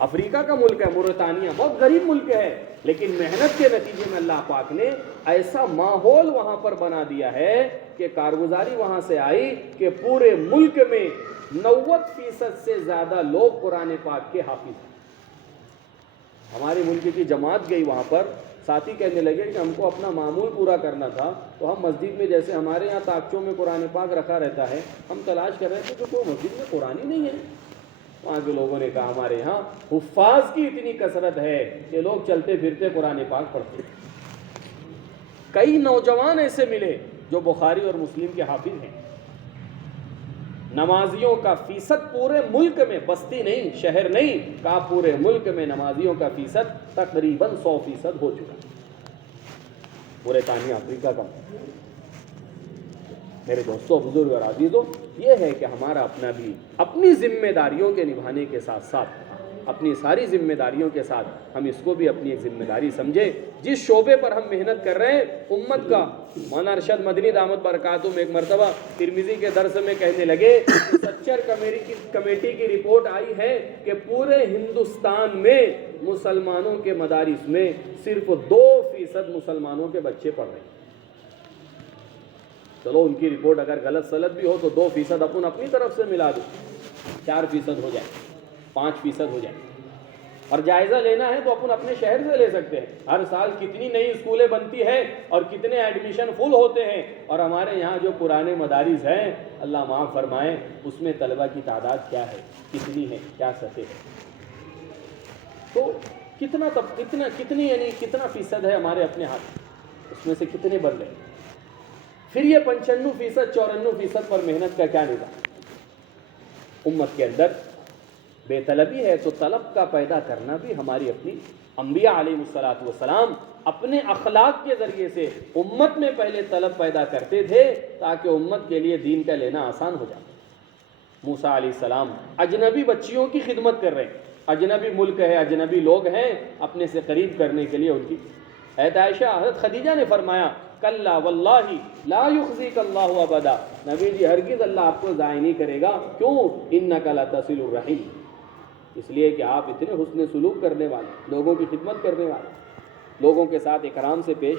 افریقہ کا ملک ہے موریتانیہ، بہت غریب ملک ہے، لیکن محنت کے نتیجے میں اللہ پاک نے ایسا ماحول وہاں پر بنا دیا ہے کہ کارگزاری وہاں سے آئی کہ پورے ملک میں 90% سے زیادہ لوگ قرآن پاک کے حافظ ہیں۔ ہمارے ملک کی جماعت گئی وہاں پر، ساتھی کہنے لگے کہ ہم کو اپنا معمول پورا کرنا تھا، تو ہم مسجد میں، جیسے ہمارے یہاں تاکچوں میں قرآن پاک رکھا رہتا ہے، ہم تلاش کر رہے تھے کہ کوئی مسجد میں قرآن ہی نہیں ہے۔ وہاں کے لوگوں نے کہا ہمارے یہاں حفاظ کی اتنی کثرت ہے کہ لوگ چلتے پھرتے قرآن پاک پڑھتے ہیں۔ کئی نوجوان ایسے ملے جو بخاری اور مسلم کے حافظ ہیں۔ نمازیوں کا فیصد پورے ملک میں، بستی نہیں، شہر نہیں، کہا پورے ملک میں نمازیوں کا فیصد تقریباً 100% ہو چکا ہے۔ موریتانیہ افریقہ کا۔ میرے دوستوں، بزرگ اور عزیزوں، یہ ہے کہ ہمارا اپنا بھی اپنی ذمہ داریوں کے نبھانے کے ساتھ ساتھ، اپنی ساری ذمہ داریوں کے ساتھ ہم اس کو بھی اپنی ایک ذمہ داری سمجھے۔ جس شعبے پر ہم محنت کر رہے ہیں امت کا، مولانا ارشد مدنی دامت برکاتہم ایک مرتبہ ترمذی کے درس میں کہنے لگے، سچر کمیٹی کی رپورٹ آئی ہے کہ پورے ہندوستان میں مسلمانوں کے مدارس میں صرف 2% مسلمانوں کے بچے پڑھ رہے ہیں۔ چلو ان کی رپورٹ اگر غلط سلط بھی ہو تو 2% اپنی طرف سے ملا دو، 4% ہو جائے، 5% ہو جائے، اور جائزہ لینا ہے تو اپنے شہر سے لے سکتے ہیں. ہر سال کتنی نئی اسکولیں بنتی ہیں اور کتنے ایڈمیشن فل ہوتے ہیں, اور ہمارے یہاں جو پرانے مدارس ہیں اللہ معاف فرمائے اس میں طلبہ کی تعداد کیا ہے, کتنی ہے, کیا سطح ہے. تو کتنا فیصد ہے ہمارے اپنے ہاتھ, اس میں سے کتنے بن رہے ہیں. پھر یہ 95% 94% پر محنت کا کیا نظام. امت کے اندر بے طلبی ہے تو طلب کا پیدا کرنا بھی ہماری اپنی انبیاء علیہ الصلوۃ والسلام اپنے اخلاق کے ذریعے سے امت میں پہلے طلب پیدا کرتے تھے تاکہ امت کے لیے دین کا لینا آسان ہو جائے. موسیٰ علیہ السلام اجنبی بچیوں کی خدمت کر رہے ہیں, اجنبی ملک ہے, اجنبی لوگ ہیں, اپنے سے قریب کرنے کے لیے ان کی. حضرت عائشہ, حضرت خدیجہ نے فرمایا کلا واللہ لا یخزیک اللہ ابدا, نبی جی ہرگز اللہ آپ کو ضائع نہیں کرے گا. کیوں؟ انک لتصل الرحم, اس لیے کہ آپ اتنے حسن سلوک کرنے والے, لوگوں کی خدمت کرنے والے, لوگوں کے ساتھ اکرام سے پیش.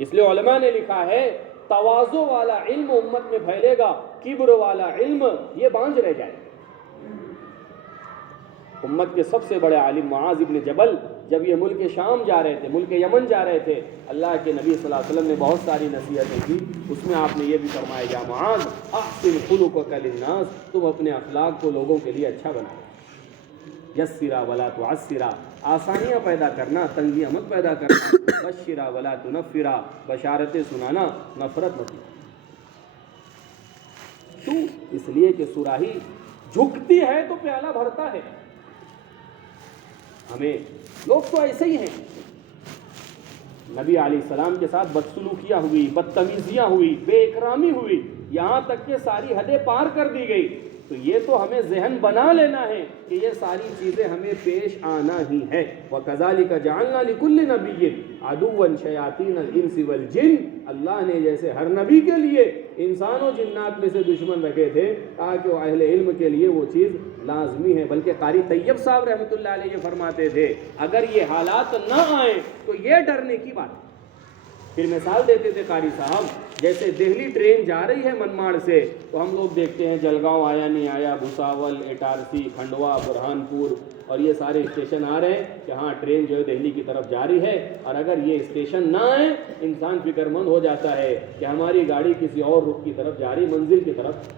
اس لیے علماء نے لکھا ہے تواضع والا علم امت میں پھیلے گا, کبر والا علم یہ بانجھ رہ جائے. امت کے سب سے بڑے عالم معاذ ابن جبل جب یہ ملک شام جا رہے تھے, ملک یمن جا رہے تھے, اللہ کے نبی صلی اللہ علیہ وسلم نے بہت ساری نصیحتیں کی. اس میں آپ نے یہ بھی فرمایا یا معاذ احسن خلقک للناس, تم اپنے اخلاق کو لوگوں کے لیے اچھا بناؤ. یسرا ولا تعسرا, آسانیاں پیدا کرنا, تنگیاں مت پیدا کرنا. بشرا ولا تنفرا, بشارتیں سنانا, نفرت مت. کیوں؟ اس لیے کہ صراحی جھکتی ہے تو پیالہ بھرتا ہے. ہمیں لوگ تو ایسے ہی ہیں. نبی علیہ السلام کے ساتھ بدسلوکیاں ہوئی, بدتمیزیاں ہوئی, بے اکرامی ہوئی, یہاں تک کہ ساری حدیں پار کر دی گئی. تو یہ تو ہمیں ذہن بنا لینا ہے کہ یہ ساری چیزیں ہمیں پیش آنا ہی ہے. وَكَذَلِكَ جَعَلْنَا لِكُلِّ نَبِيٍّ عَدُوًّا شَيَاطِينَ الْإِنسِ وَالْجِنِّ, اللہ نے جیسے ہر نبی کے لیے انسان و جنات میں سے دشمن رکھے تھے تاکہ وہ اہل علم کے لیے وہ چیز لازمی ہے. بلکہ قاری طیب صاحب رحمۃ اللہ علیہ یہ فرماتے تھے اگر یہ حالات نہ آئیں تو یہ ڈرنے کی بات ہے. پھر مثال دیتے تھے قاری صاحب, جیسے دہلی ٹرین جا رہی ہے منماڑ سے تو ہم لوگ دیکھتے ہیں جلگاؤں آیا نہیں آیا, بھساول, اٹارسی, کھنڈوا, برہان پور اور یہ سارے اسٹیشن آ رہے ہیں کہ ہاں ٹرین جو ہے دہلی کی طرف جاری ہے. اور اگر یہ اسٹیشن نہ آئے انسان فکر مند ہو جاتا ہے کہ ہماری گاڑی کسی اور رخ کی طرف جاری, منزل کی طرف.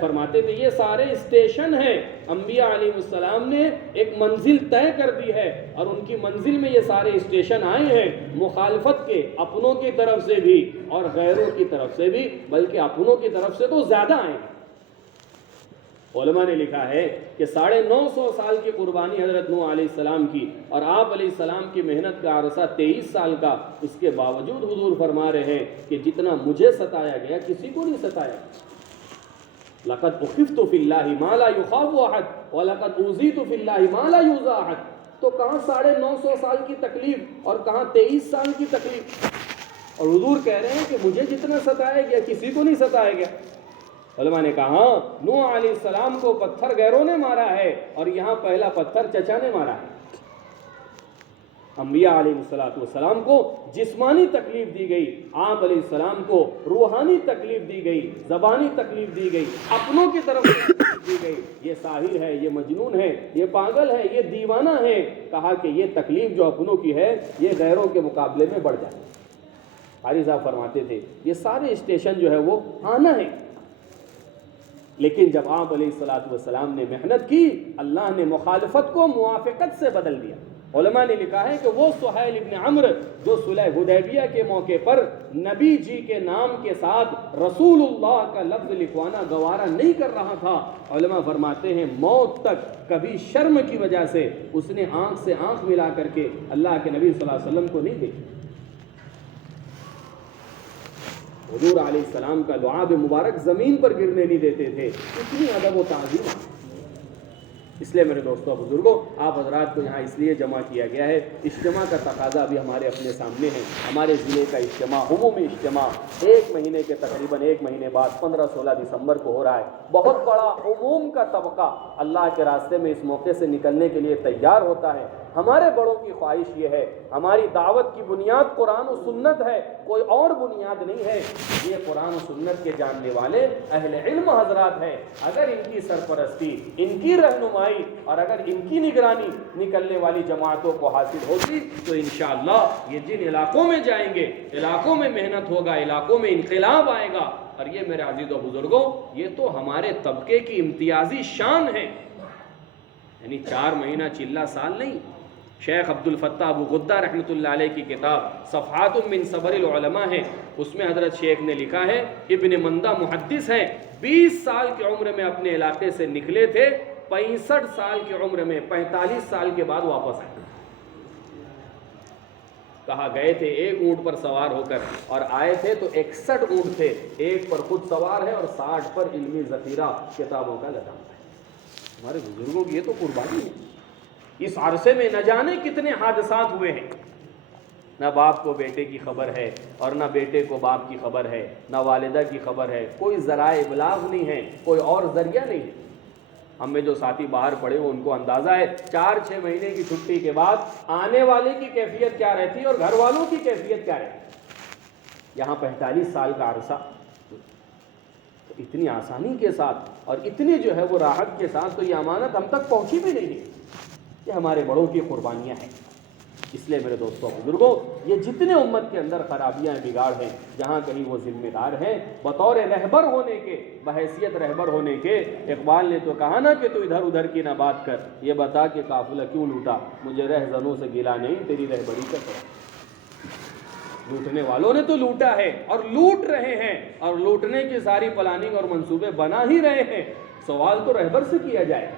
فرماتے تھے یہ سارے اسٹیشن ہیں, انبیاء علیہ السلام نے ایک منزل طے کر دی ہے اور ان کی منزل میں یہ سارے اسٹیشن آئے ہیں. مخالفت کے اپنوں کی طرف سے بھی اور غیروں کی طرف سے بھی, بلکہ اپنوں کی طرف سے تو زیادہ آئے ہیں. علماء نے لکھا ہے کہ 950 سال کی قربانی حضرت نوح علیہ السلام کی اور آپ علیہ السلام کی محنت کا عرصہ 23 سال کا, اس کے باوجود حضور فرما رہے ہیں کہ جتنا مجھے ستایا گیا کسی کو نہیں ستایا. لقد اخفت فی اللہ ما لا یخاف احد ولقد اوذیت فی اللہ ما لا یؤذی احد. تو کہاں 950 سال کی تکلیف اور کہاں 23 سال کی تکلیف, اور حضور کہہ رہے ہیں کہ مجھے جتنا ستایا گیا کسی کو نہیں ستایا گیا. علماء نے کہا نوح علیہ السلام کو پتھر غیروں نے مارا ہے اور یہاں پہلا پتھر چچا نے مارا ہے. انبیاء علیہ السلام کو جسمانی تکلیف دی گئی, آپ علیہ السلام کو روحانی تکلیف دی گئی, زبانی تکلیف دی گئی, اپنوں کی طرف دی گئی. یہ ساحر ہے, یہ مجنون ہے, یہ پاگل ہے, یہ دیوانہ ہے. کہا کہ یہ تکلیف جو اپنوں کی ہے یہ غیروں کے مقابلے میں بڑھ جائے. قاری صاحب فرماتے تھے یہ سارے اسٹیشن جو ہے وہ آنا ہے. لیکن جب آپ علیہ السلام نے محنت کی اللہ نے مخالفت کو موافقت سے بدل دیا. علماء نے لکھا ہے کہ وہ سہیل ابن عمرو جو صلح حدیبیہ کے موقع پر نبی جی کے نام کے ساتھ رسول اللہ کا لفظ لکھوانا گوارا نہیں کر رہا تھا, علماء فرماتے ہیں موت تک کبھی شرم کی وجہ سے اس نے آنکھ سے آنکھ ملا کر کے اللہ کے نبی صلی اللہ علیہ وسلم کو نہیں دیکھا. حضور علیہ السلام کا لعاب مبارک زمین پر گرنے نہیں دیتے تھے. اتنی ادب و تعظیم. اس لیے میرے دوستوں بزرگوں آپ حضرات کو یہاں اس لیے جمع کیا گیا ہے. اجتماع کا تقاضا بھی ہمارے اپنے سامنے ہے. ہمارے ضلع کا اجتماع, عمومی اجتماع 1 مہینے کے تقریباً 1 مہینے بعد 15-16 دسمبر کو ہو رہا ہے. بہت بڑا عموم کا طبقہ اللہ کے راستے میں اس موقع سے نکلنے کے لیے تیار ہوتا ہے. ہمارے بڑوں کی خواہش یہ ہے، ہماری دعوت کی بنیاد قرآن و سنت ہے، کوئی اور بنیاد نہیں ہے۔ یہ قرآن و سنت کے جاننے والے اہل علم حضرات ہیں، اگر ان کی سرپرستی، ان کی رہنمائی اور اگر ان کی نگرانی نکلنے والی جماعتوں کو حاصل ہوگی تو انشاءاللہ یہ جن علاقوں میں جائیں گے، علاقوں میں محنت ہوگا، علاقوں میں انقلاب آئے گا۔ اور یہ میرے عزیز و بزرگوں، یہ تو ہمارے طبقے کی امتیازی شان ہے، یعنی 4 مہینہ چلہ سال نہیں۔ شیخ عبد الفتاح ابو غدہ رحمۃ اللہ علیہ کی کتاب صفحات من صبر العلماء ہے، اس میں حضرت شیخ نے لکھا ہے، ابن مندہ محدث ہیں، 20 سال کی عمر میں اپنے علاقے سے نکلے تھے، 65 سال کی عمر میں 45 سال کے بعد واپس آئے۔ کہا گئے تھے ایک اونٹ پر سوار ہو کر اور آئے تھے تو 61 اونٹ تھے، ایک پر خود سوار ہے اور 60 پر علمی ذخیرہ کتابوں کا لدا ہے۔ ہمارے بزرگوں کی یہ تو قربانی ہے۔ اس عرصے میں نہ جانے کتنے حادثات ہوئے ہیں، نہ باپ کو بیٹے کی خبر ہے اور نہ بیٹے کو باپ کی خبر ہے، نہ والدہ کی خبر ہے، کوئی ذرائع ابلاغ نہیں ہے، کوئی اور ذریعہ نہیں ہے۔ ہم میں جو ساتھی باہر پڑے وہ ان کو اندازہ ہے 4-6 مہینے کی چھٹی کے بعد آنے والے کی کیفیت کیا رہتی ہے اور گھر والوں کی کیفیت کیا رہتی ہے۔ یہاں 45 سال کا عرصہ اتنی آسانی کے ساتھ اور اتنی جو ہے وہ راحت کے ساتھ، تو یہ امانت ہم تک پہنچی بھی نہیں ہے۔ یہ ہمارے بڑوں کی قربانیاں ہیں۔ اس لیے میرے دوستوں بزرگوں، یہ جتنے امت کے اندر خرابیاں بگاڑ ہیں، جہاں کہیں وہ ذمہ دار ہیں، بطور رہبر ہونے کے، بحیثیت رہبر ہونے کے، اقبال نے تو کہا نا کہ تو ادھر ادھر کی نہ بات کر، یہ بتا کہ قافلہ کیوں لوٹا، مجھے رہزنوں سے گلا نہیں، تیری رہبری کا طرح۔ لوٹنے والوں نے تو لوٹا ہے اور لوٹ رہے ہیں، اور لوٹنے کی ساری پلاننگ اور منصوبے بنا ہی رہے ہیں۔ سوال تو رہبر سے کیا جائے،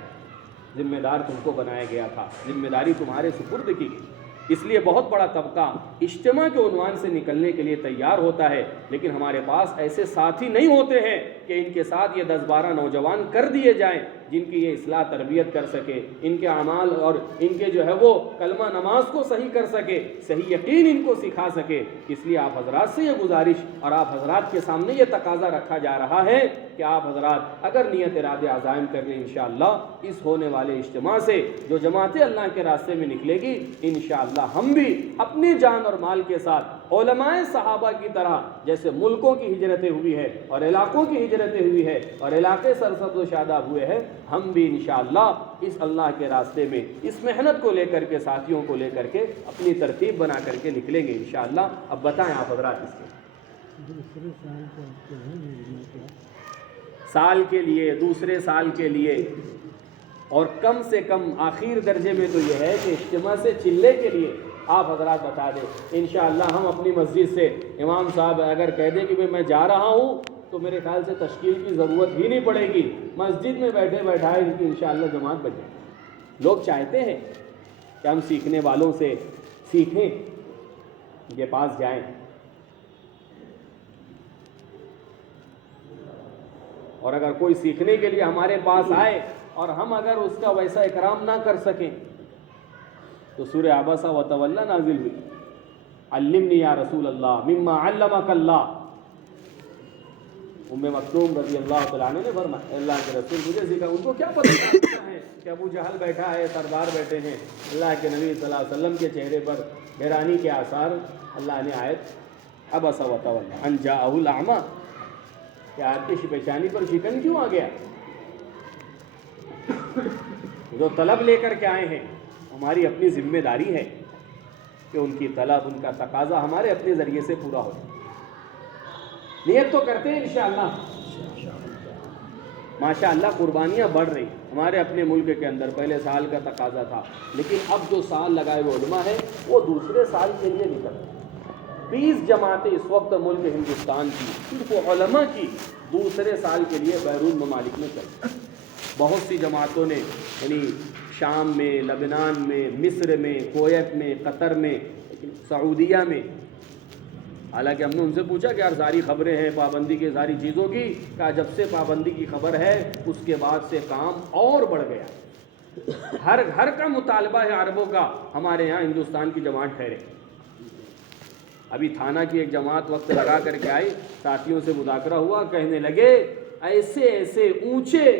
ذمہ دار تم کو بنایا گیا تھا، ذمہ داری تمہارے سپرد کی گئی۔ اس لیے بہت بڑا طبقہ اجتماع کے عنوان سے نکلنے کے لیے تیار ہوتا ہے، لیکن ہمارے پاس ایسے ساتھی نہیں ہوتے ہیں کہ ان کے ساتھ یہ 10-12 نوجوان کر دیے جائیں جن کی یہ اصلاح تربیت کر سکے، ان کے اعمال اور ان کے جو ہے وہ کلمہ نماز کو صحیح کر سکے، صحیح یقین ان کو سکھا سکے۔ اس لیے آپ حضرات سے یہ گزارش اور آپ حضرات کے سامنے یہ تقاضا رکھا جا رہا ہے کہ آپ حضرات اگر نیت ارادے عزائم کر لیں، انشاءاللہ اس ہونے والے اجتماع سے جو جماعتیں اللہ کے راستے میں نکلے گی، انشاءاللہ ہم بھی اپنی جان اور مال کے ساتھ علماء صحابہ کی طرح، جیسے ملکوں کی ہجرتیں ہوئی ہے اور علاقوں کی ہجرتیں ہوئی ہے اور علاقے سرسبز و شاداب ہوئے ہیں، ہم بھی انشاءاللہ اس اللہ کے راستے میں اس محنت کو لے کر کے، ساتھیوں کو لے کر کے اپنی ترتیب بنا کر کے نکلیں گے انشاءاللہ۔ اب بتائیں آپ حضرات اس کے سال کے لیے، دوسرے سال کے لیے، اور کم سے کم آخر درجے میں تو یہ ہے کہ اجتماع سے چلے کے لیے آپ حضرات بتا دیں۔ انشاءاللہ ہم اپنی مسجد سے امام صاحب اگر کہہ دیں کہ میں جا رہا ہوں تو میرے خیال سے تشکیل کی ضرورت ہی نہیں پڑے گی، مسجد میں بیٹھے بیٹھائے ان کی انشاءاللہ جماعت بن جائے گی۔ لوگ چاہتے ہیں کہ ہم سیکھنے والوں سے سیکھیں، ان کے پاس جائیں، اور اگر کوئی سیکھنے کے لیے ہمارے پاس آئے اور ہم اگر اس کا ویسا اکرام نہ کر سکیں تو سورہ عبسہ وتولی نازل ہوئی، علمنی یا رسول اللہ مما علمک اللہ۔ ام مکتوم رضی اللہ تعالیٰ عنہ نے فرمایا اللہ کے رسول مجھے سکھا۔ ان کو کیا پتہ ہے کہ ابو جہل بیٹھا ہے، سردار بیٹھے ہیں، اللہ کے نبی صلی اللہ علیہ وسلم کے چہرے پر حیرانی کے آثار۔ اللہ نے آیت عبس وتولی ان جاءہ الاعمی، کہ آپ کی پیشانی پر شکن کیوں آ گیا؟ جو طلب لے کر کے آئے ہیں ہماری اپنی ذمہ داری ہے کہ ان کی طلب، ان کا تقاضا ہمارے اپنے ذریعے سے پورا ہو جائے۔ نیت تو کرتے ہیں انشاءاللہ، ماشاءاللہ قربانیاں بڑھ رہی ہمارے اپنے ملک کے اندر۔ پہلے سال کا تقاضا تھا، لیکن اب جو سال لگائے ہوئے علماء ہیں وہ دوسرے سال کے لیے نکل رہے ہیں۔ 20 جماعتیں اس وقت ملک ہندوستان کی، صرف علماء کی، دوسرے سال کے لیے بیرون ممالک میں چل رہی ہیں۔ بہت سی جماعتوں نے یعنی شام میں، لبنان میں، مصر میں، کویت میں، قطر میں، سعودیہ میں، حالانکہ ہم نے ان سے پوچھا کہ یار ساری خبریں ہیں پابندی کی، ساری چیزوں کی، کہا جب سے پابندی کی خبر ہے اس کے بعد سے کام اور بڑھ گیا۔ ہر گھر کا مطالبہ ہے عربوں کا، ہمارے یہاں ہندوستان کی جماعت ٹھہرے۔ ابھی تھانہ کی ایک جماعت وقت لگا کر کے آئی، ساتھیوں سے مذاکرہ ہوا، کہنے لگے ایسے ایسے اونچے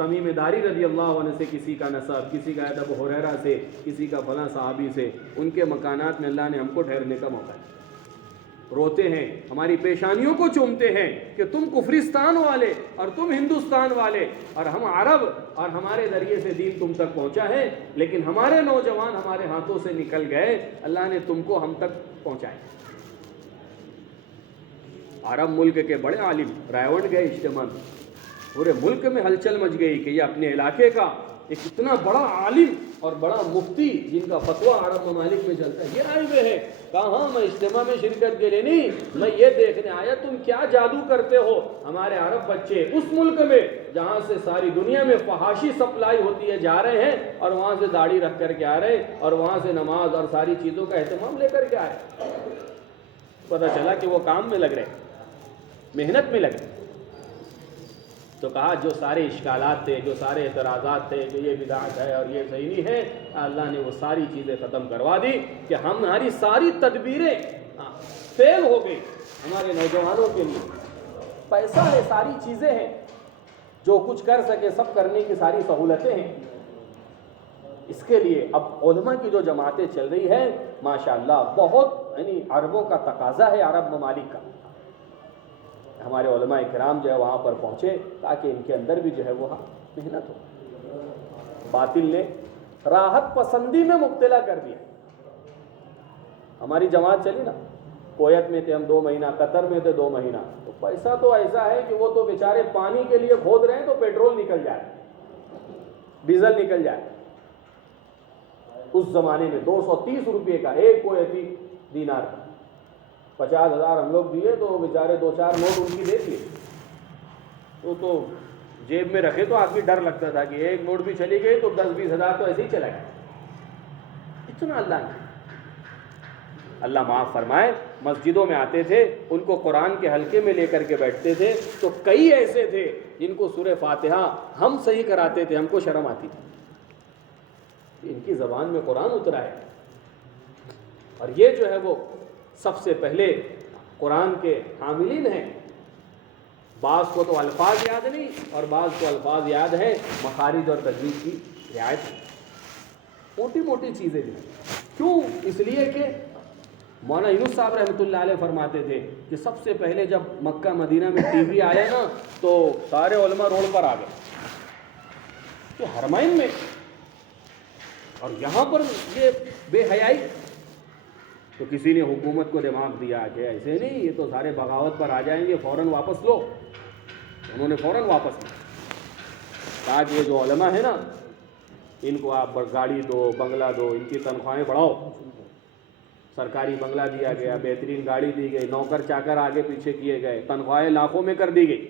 تمیم داری رضی اللہ عنہ سے کسی کا نسب، کسی کا ابو ہریرہ سے، کسی کا فلاں صحابی سے، ان کے مکانات میں اللہ نے ہم کو ٹھہرنے کا موقع دیا۔ روتے ہیں، ہماری پیشانیوں کو چومتے ہیں کہ تم کفرستان والے اور تم ہندوستان والے اور ہم عرب، اور ہمارے ذریعے سے دین تم تک پہنچا ہے، لیکن ہمارے نوجوان ہمارے ہاتھوں سے نکل گئے، اللہ نے تم کو ہم تک پہنچائے۔ عرب ملک کے بڑے عالم رائیونڈ گئے اجتماع میں، پورے ملک میں ہلچل مچ گئی کہ یہ اپنے علاقے کا ایک اتنا بڑا عالم اور بڑا مفتی جن کا فتویٰ عرب ممالک میں چلتا ہے یہ آئے ہوئے ہیں۔ کہا ہاں میں اجتماع میں شرکت کے لیے نہیں، میں یہ دیکھنے آیا تم کیا جادو کرتے ہو ہمارے عرب بچے اس ملک میں جہاں سے ساری دنیا میں فحاشی سپلائی ہوتی ہے جا رہے ہیں، اور وہاں سے داڑھی رکھ کر کے آ رہے ہیں، اور وہاں سے نماز اور ساری چیزوں کا اہتمام لے کر کے آ رہے ہیں۔ پتہ چلا کہ وہ کام میں لگ رہے ہیں، محنت میں لگ رہے ہیں۔ تو کہا جو سارے اشکالات تھے، جو سارے اعتراضات تھے کہ یہ بدعت ہے اور یہ صحیح نہیں ہے، اللہ نے وہ ساری چیزیں ختم کروا دی کہ ہماری ساری تدبیریں فیل ہو گئی ہمارے نوجوانوں کے لیے۔ پیسہ ہے، ساری چیزیں ہیں، جو کچھ کر سکے سب کرنے کی ساری سہولتیں ہیں۔ اس کے لیے اب علماء کی جو جماعتیں چل رہی ہیں ماشاءاللہ بہت، یعنی عربوں کا تقاضا ہے عرب ممالک کا۔ ہمارے علماء کرام جو ہے وہاں پر پہنچے تاکہ ان کے اندر بھی جو ہے وہ محنت ہو۔ باطل نے راحت پسندی میں مبتلا کر دیا۔ ہماری جماعت چلی نا، کویت میں تھے ہم 2 مہینہ، قطر میں تھے 2 مہینہ، تو پیسہ تو ایسا ہے کہ وہ تو بیچارے پانی کے لیے کھود رہے ہیں تو پیٹرول نکل جائے، ڈیزل نکل جائے۔ اس زمانے میں 230 روپے کا ایک کویتی دینار، 50,000 ہم لوگ دیے تو بیچارے 2-4 نوٹ ان کی دے دیے۔ تو جیب میں رکھے تو آدمی ڈر لگتا تھا کہ ایک نوٹ بھی چلی گئی تو 10-20 ہزار تو ایسے ہی چلا گیا۔ اتنا اللہ نے، اللہ معاف فرمائے، مسجدوں میں آتے تھے، ان کو قرآن کے حلقے میں لے کر کے بیٹھتے تھے تو کئی ایسے تھے جن کو سورہ فاتحہ ہم صحیح کراتے تھے، ہم کو شرم آتی تھی۔ ان کی زبان میں قرآن اترا ہے، اور یہ جو ہے وہ سب سے پہلے قرآن کے حاملین ہیں۔ بعض کو تو الفاظ یاد نہیں اور بعض کو الفاظ یاد ہیں، مخارج اور تجوید کی رعایت، موٹی موٹی چیزیں جو ہیں۔ کیوں؟ اس لیے کہ مولانا یونس صاحب رحمۃ اللہ علیہ فرماتے تھے کہ سب سے پہلے جب مکہ مدینہ میں ٹی وی آیا نا تو سارے علماء روڈ پر آ گئے، تو حرمین میں، اور یہاں پر یہ بے حیائی، تو کسی نے حکومت کو دماغ دیا کہ ایسے نہیں، یہ تو سارے بغاوت پر آ جائیں گے، فوراً واپس لو۔ انہوں نے فوراً واپس لیا، کہا کہ یہ جو علماء ہیں نا ان کو آپ گاڑی دو، بنگلہ دو، ان کی تنخواہیں بڑھاؤ۔ سرکاری بنگلہ دیا گیا، بہترین گاڑی دی گئی، نوکر چاکر آگے پیچھے کیے گئے، تنخواہیں لاکھوں میں کر دی گئی۔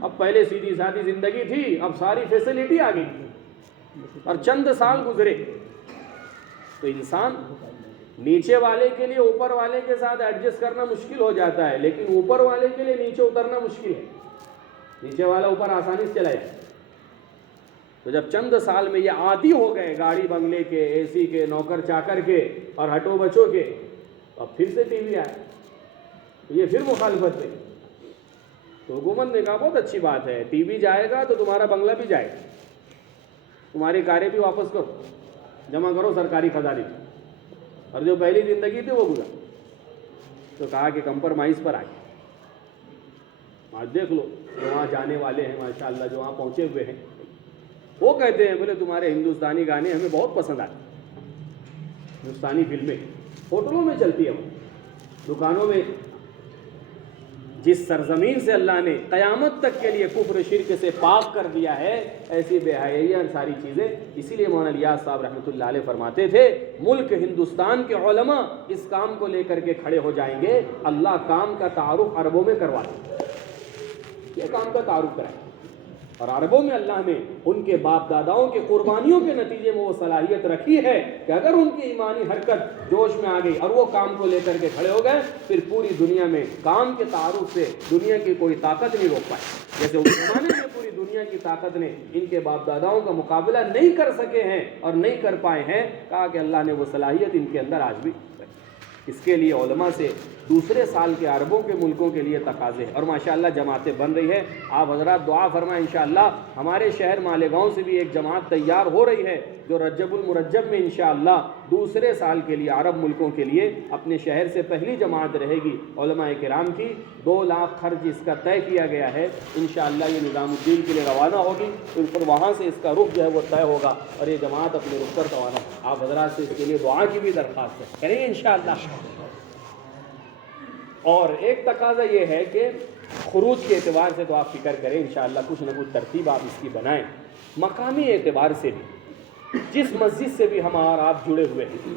اب پہلے سیدھی سادھی زندگی تھی، اب ساری فیسلٹی آ گئی، اور چند سال گزرے تو انسان نیچے والے کے لیے اوپر والے کے ساتھ ایڈجسٹ کرنا مشکل ہو جاتا ہے، لیکن اوپر والے کے لیے نیچے اترنا مشکل ہے۔ نیچے والا اوپر آسانی سے چلا جائے۔ تو جب چند سال میں یہ عادی ہو گئے گاڑی بنگلے کے، اے سی کے، نوکر چاکر کے اور ہٹو بچوں کے، اب پھر سے ٹی وی آئے، یہ پھر مخالفت ہوئی۔ تو حکومت نے کہا بہت اچھی بات ہے، ٹی وی جائے گا تو تمہارا بنگلہ بھی جائے گا، تمہاری کاریں بھی واپس کرو، جمع کرو سرکاری خزانے میں، اور جو پہلی زندگی تھی وہ گزر۔ تو کہا کہ کمپرمائز پر آئے۔ آج دیکھ لو جو وہاں جانے والے ہیں ماشاءاللہ، جو وہاں پہنچے ہوئے ہیں، وہ کہتے ہیں بولے تمہارے ہندوستانی گانے ہمیں بہت پسند آتے، ہندوستانی فلمیں ہوٹلوں میں چلتی ہیں، دکانوں میں۔ جس سرزمین سے اللہ نے قیامت تک کے لیے کفر شرک سے پاک کر دیا ہے، ایسی بے حیائی اور ساری چیزیں، اسی لیے مولانا الیاس صاحب رحمۃ اللہ علیہ فرماتے تھے ملک ہندوستان کے علماء اس کام کو لے کر کے کھڑے ہو جائیں گے، اللہ کام کا تعارف عربوں میں کروا دے، یہ کام کا تعارف کرائے۔ اور عربوں میں اللہ نے ان کے باپ داداؤں کے قربانیوں کے نتیجے میں وہ صلاحیت رکھی ہے کہ اگر ان کی ایمانی حرکت جوش میں آ گئی اور وہ کام کو لے کر کے کھڑے ہو گئے، پھر پوری دنیا میں کام کے تعارف سے دنیا کی کوئی طاقت نہیں روک پائے۔ جیسے اس زمانے میں پوری دنیا کی طاقت نے ان کے باپ داداؤں کا مقابلہ نہیں کر سکے ہیں اور نہیں کر پائے ہیں، کہا کہ اللہ نے وہ صلاحیت ان کے اندر آج بھی رکھی۔ اس کے لیے علماء سے دوسرے سال کے عربوں کے ملکوں کے لیے تقاضے ہیں، اور ماشاءاللہ جماعتیں بن رہی ہے۔ آپ حضرات دعا فرمائیں، انشاءاللہ ہمارے شہر مالیگاؤں سے بھی ایک جماعت تیار ہو رہی ہے جو رجب المرجب میں انشاءاللہ دوسرے سال کے لیے عرب ملکوں کے لیے اپنے شہر سے پہلی جماعت رہے گی علماء کرام کی۔ 2 لاکھ خرچ اس کا طے کیا گیا ہے، انشاءاللہ یہ نظام الدین کے لیے روانہ ہوگی، پھر وہاں سے اس کا رخ جو ہے وہ طے ہوگا اور یہ جماعت اپنے رخ پر روانہ ہوگی۔ آپ حضرات سے اس کے لیے دعا کی بھی درخواست ہے، کریں گے انشاءاللہ۔ اور ایک تقاضا یہ ہے کہ خروج کے اعتبار سے تو آپ فکر کریں انشاءاللہ، کچھ نہ کچھ ترتیب آپ اس کی بنائیں۔ مقامی اعتبار سے بھی جس مسجد سے بھی ہم اور آپ جڑے ہوئے ہیں،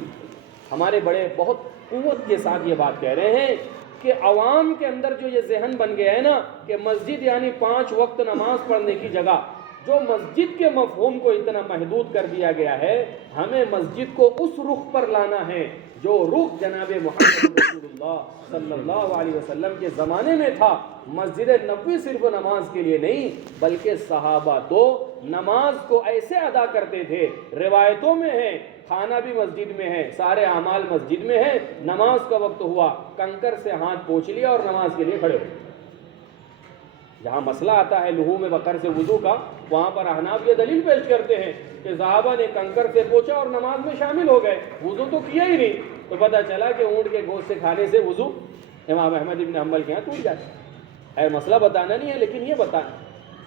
ہمارے بڑے بہت قوت کے ساتھ یہ بات کہہ رہے ہیں کہ عوام کے اندر جو یہ ذہن بن گیا ہے نا کہ مسجد یعنی 5 وقت نماز پڑھنے کی جگہ، جو مسجد کے مفہوم کو اتنا محدود کر دیا گیا ہے، ہمیں مسجد کو اس رخ پر لانا ہے جو رخ جناب محمد رسول اللہ صلی اللہ علیہ وسلم کے زمانے میں تھا۔ مسجد نبوی صرف نماز کے لیے نہیں بلکہ صحابہ تو نماز کو ایسے ادا کرتے تھے، روایتوں میں ہے کھانا بھی مسجد میں ہے، سارے اعمال مسجد میں ہے، نماز کا وقت ہوا کنکر سے ہاتھ پوچھ لیا اور نماز کے لیے کھڑے ہوئے۔ جہاں مسئلہ آتا ہے لحوم بقر سے وضو کا، وہاں پر احناف یہ دلیل پیش کرتے ہیں کہ صحابہ نے کنکر سے پوچھا اور نماز میں شامل ہو گئے، وضو تو کیا ہی نہیں، تو پتہ چلا کہ اونٹ کے گوشت سے کھانے سے وضو امام احمد ابن حنبل کے یہاں ٹوٹ جاتا ہے۔ مسئلہ بتانا نہیں ہے لیکن یہ بتانا،